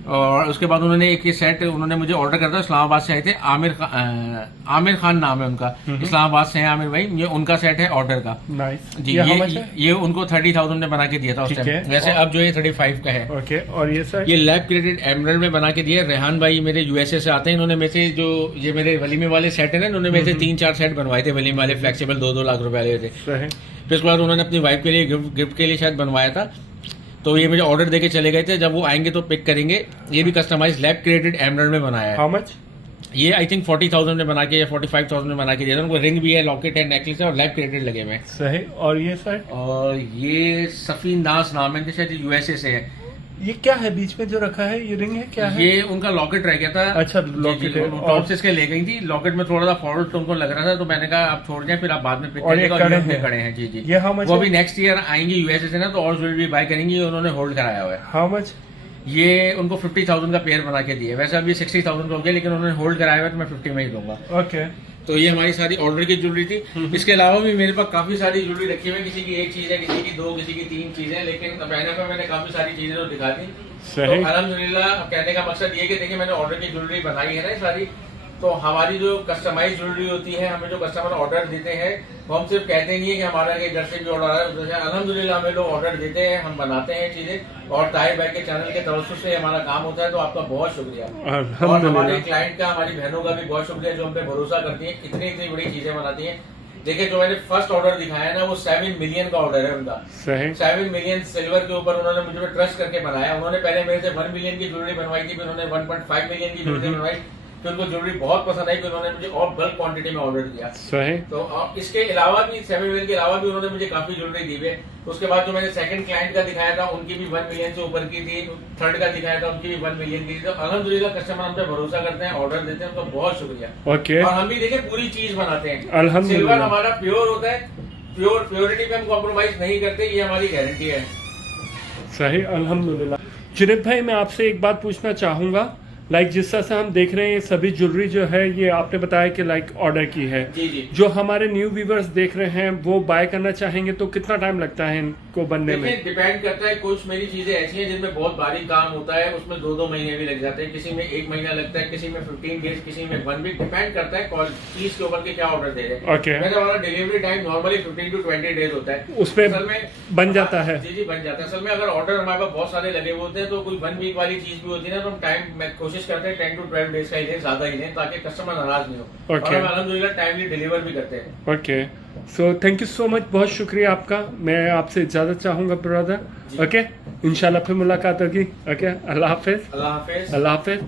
और उसके बाद उन्होंने एक ये सेट उन्होंने मुझे ऑर्डर करता, इस्लामाबाद से आए थे, आमिर खान नाम है उनका, इस्लामाबाद से है आमिर भाई, ये उनका सेट है ऑर्डर का, जी। ये उनको 30,000 में बना के दिया था उस टाइम, वैसे अब जो है 35 का है। और ये लैब क्रिएटेड एमरल्ड में बना के दिया। रेहान भाई मेरे यूएसए से आते हैं, इन्होंने मेरे से जो ये मेरे वलीमे वाले सेट है ना, इन्होंने मेरे से 3-4 सेट बनवाए थे वलीमे वाले, फ्लेक्सिबल 2-2 लाख रुपए वाले थे। फिर उसके बाद उन्होंने अपनी वाइफ के लिए गिफ्ट के लिए शायद बनवाया था, तो ये मुझे ऑर्डर देके चले गए थे, जब वो आएंगे तो पिक करेंगे। ये भी कस्टमाइज लैब क्रिएटेड एमरल्ड में बनाया है। How much? ये आई थिंक 40,000 में बना के या 45,000 में बना के दिया था उनको। रिंग भी है, लॉकेट है, नेकलेस है और लैब क्रिएटेड लगे हुए हैं। सही। और ये सर? और ये सफी नास नाम है, शायद यूएसए से है। ये क्या है बीच में जो रखा है, ये रिंग है क्या है? ये उनका लॉकेट रह गया था। अच्छा, लॉकेट है, टॉप से इसके ले गई थी, लॉकेट में थोड़ा सा फॉल्ट उनको लग रहा था, तो मैंने कहा आप छोड़ जाए, फिर आप बाद में पिक करेंगे। खड़े हैं जी जी। ये वो भी नेक्स्ट ईयर आएंगे यूएसए से ना, तो और ज्वेलरी बाय करेंगी, उन्होंने होल्ड कराया हुआ है। How much? ये उनको 50,000 का पेयर बना के दिए, वैसे अभी 60,000 का हो गया, लेकिन उन्होंने होल्ड कराया हुआ है, तो मैं 50 में ही दूंगा। ओके। तो ये हमारी सारी ऑर्डर की ज्वेलरी थी। इसके अलावा भी मेरे पास काफी सारी ज्वेलरी रखी हुई है, किसी की 1 चीज है, किसी की 2, किसी की 3 चीजें, लेकिन पहले पे मैंने काफी सारी चीजें तो दिखा दी। तो अल्हम्दुलिल्लाह कहने का मकसद ये कि देखिए मैंने ऑर्डर की ज्वेलरी बनाई है ना सारी, तो हमारी जो कस्टमाइज ज्वेलरी होती है, हमें जो कस्टमर ऑर्डर देते हैं, वो हम सिर्फ कहते नहीं है कि हमारा इधर से भी ऑर्डर आ रहा है उधर से। अल्हम्दुलिल्लाह हमें लोग ऑर्डर देते हैं, हम बनाते हैं चीजें, और ताहिर भाई के चैनल के तवज्जुह से हमारा काम होता है, तो आपका बहुत शुक्रिया। और हमारे क्लाइंट का, हमारी बहनों का भी बहुत शुक्रिया जो हम पे भरोसा करती है, इतनी बड़ी चीजें बनाती है। देखिए जो मैंने फर्स्ट ऑर्डर दिखाया ना, वो 7 मिलियन का ऑर्डर है उनका। 7 मिलियन सिल्वर के ऊपर उन्होंने मुझे ट्रस्ट करके बनाया। उन्होंने पहले मेरे से 1 मिलियन की ज्वेलरी बनवाई थी, फिर उन्होंने 1.5 मिलियन की ज्वेलरी बनवाई, फिर उनको ज्वेलरी बहुत पसंद आई, फिर उन्होंने मुझे और बल्क क्वांटिटी में ऑर्डर दिया। तो इसके अलावा भी 7 मिलियन के अलावा भी उन्होंने मुझे काफी ज्वेलरी दी है। उसके बाद जो मैंने सेकंड क्लाइंट का दिखाया था, उनकी भी 1 मिलियन से ऊपर की थी। थर्ड का दिखाया था, उनकी भी 1 मिलियन की थी। तो अल्हम्दुलिल्लाह कस्टमर हम पे भरोसा करते हैं, ऑर्डर देते हैं, उनका बहुत शुक्रिया। और हम भी देखिए पूरी चीज बनाते हैं। सिल्वर हमारा प्योर होता है, प्योरिटी पे हम कॉम्प्रोमाइज नहीं करते, ये हमारी गारंटी है। सही, अल्हम्दुलिल्लाह। जुनैद भाई मैं आपसे एक बात पूछना चाहूंगा, जिस तरह से हम देख रहे हैं सभी ज्वेलरी जो है ये आपने बताया कि ऑर्डर की है, जी। जो हमारे न्यू व्यूवर्स देख रहे हैं वो बाय करना चाहेंगे तो कितना टाइम लगता है इनको बनने में? डिपेंड करता है, कुछ मेरी चीजें ऐसी हैं जिनमें बहुत बारीक काम होता है, उसमें 2-2 महीने भी लग जाते हैं, किसी में 1 महीना लगता है, किसी में 15 डेज, किसी में 1 वीक, डिपेंड करता है चीज के ऊपर के क्या ऑर्डर दे रहे हैं। वैसे हमारा delivery time normally 15 to 20 days होता है, उसमें बन जाता है। जी बन जाता है। असल में अगर ऑर्डर हमारे पास बहुत सारे लगे हुए होते हैं, तो कोई 1 वीक वाली चीज भी होती है ना, तो हम टाइम में कोशिश करते हैं 10 to 12 डेज का ही लें, ज्यादा ही लें, ताकि कस्टमर नाराज नहीं हो। और हम अल्हम्दुलिल्लाह टाइमली डिलीवर भी करते हैं। Okay, so thank you so much, बहुत शुक्रिया आपका। मैं आपसे इजाजत चाहूंगा ब्रदर। ओके, इंशाल्लाह फिर मुलाकात होगी। ओके, अल्लाह हाफिज। अल्लाह हाफिज। अल्लाह हाफिज।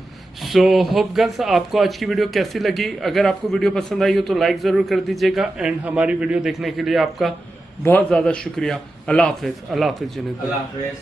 सो होप गर्ल्स आपको आज की वीडियो कैसी लगी? अगर आपको वीडियो पसंद आई हो तो लाइक ज़रूर कर दीजिएगा, एंड हमारी वीडियो देखने के लिए आपका बहुत ज़्यादा शुक्रिया। अल्लाह हाफिज। अल्लाह हाफिज जुनैद। अल्लाह हाफिज।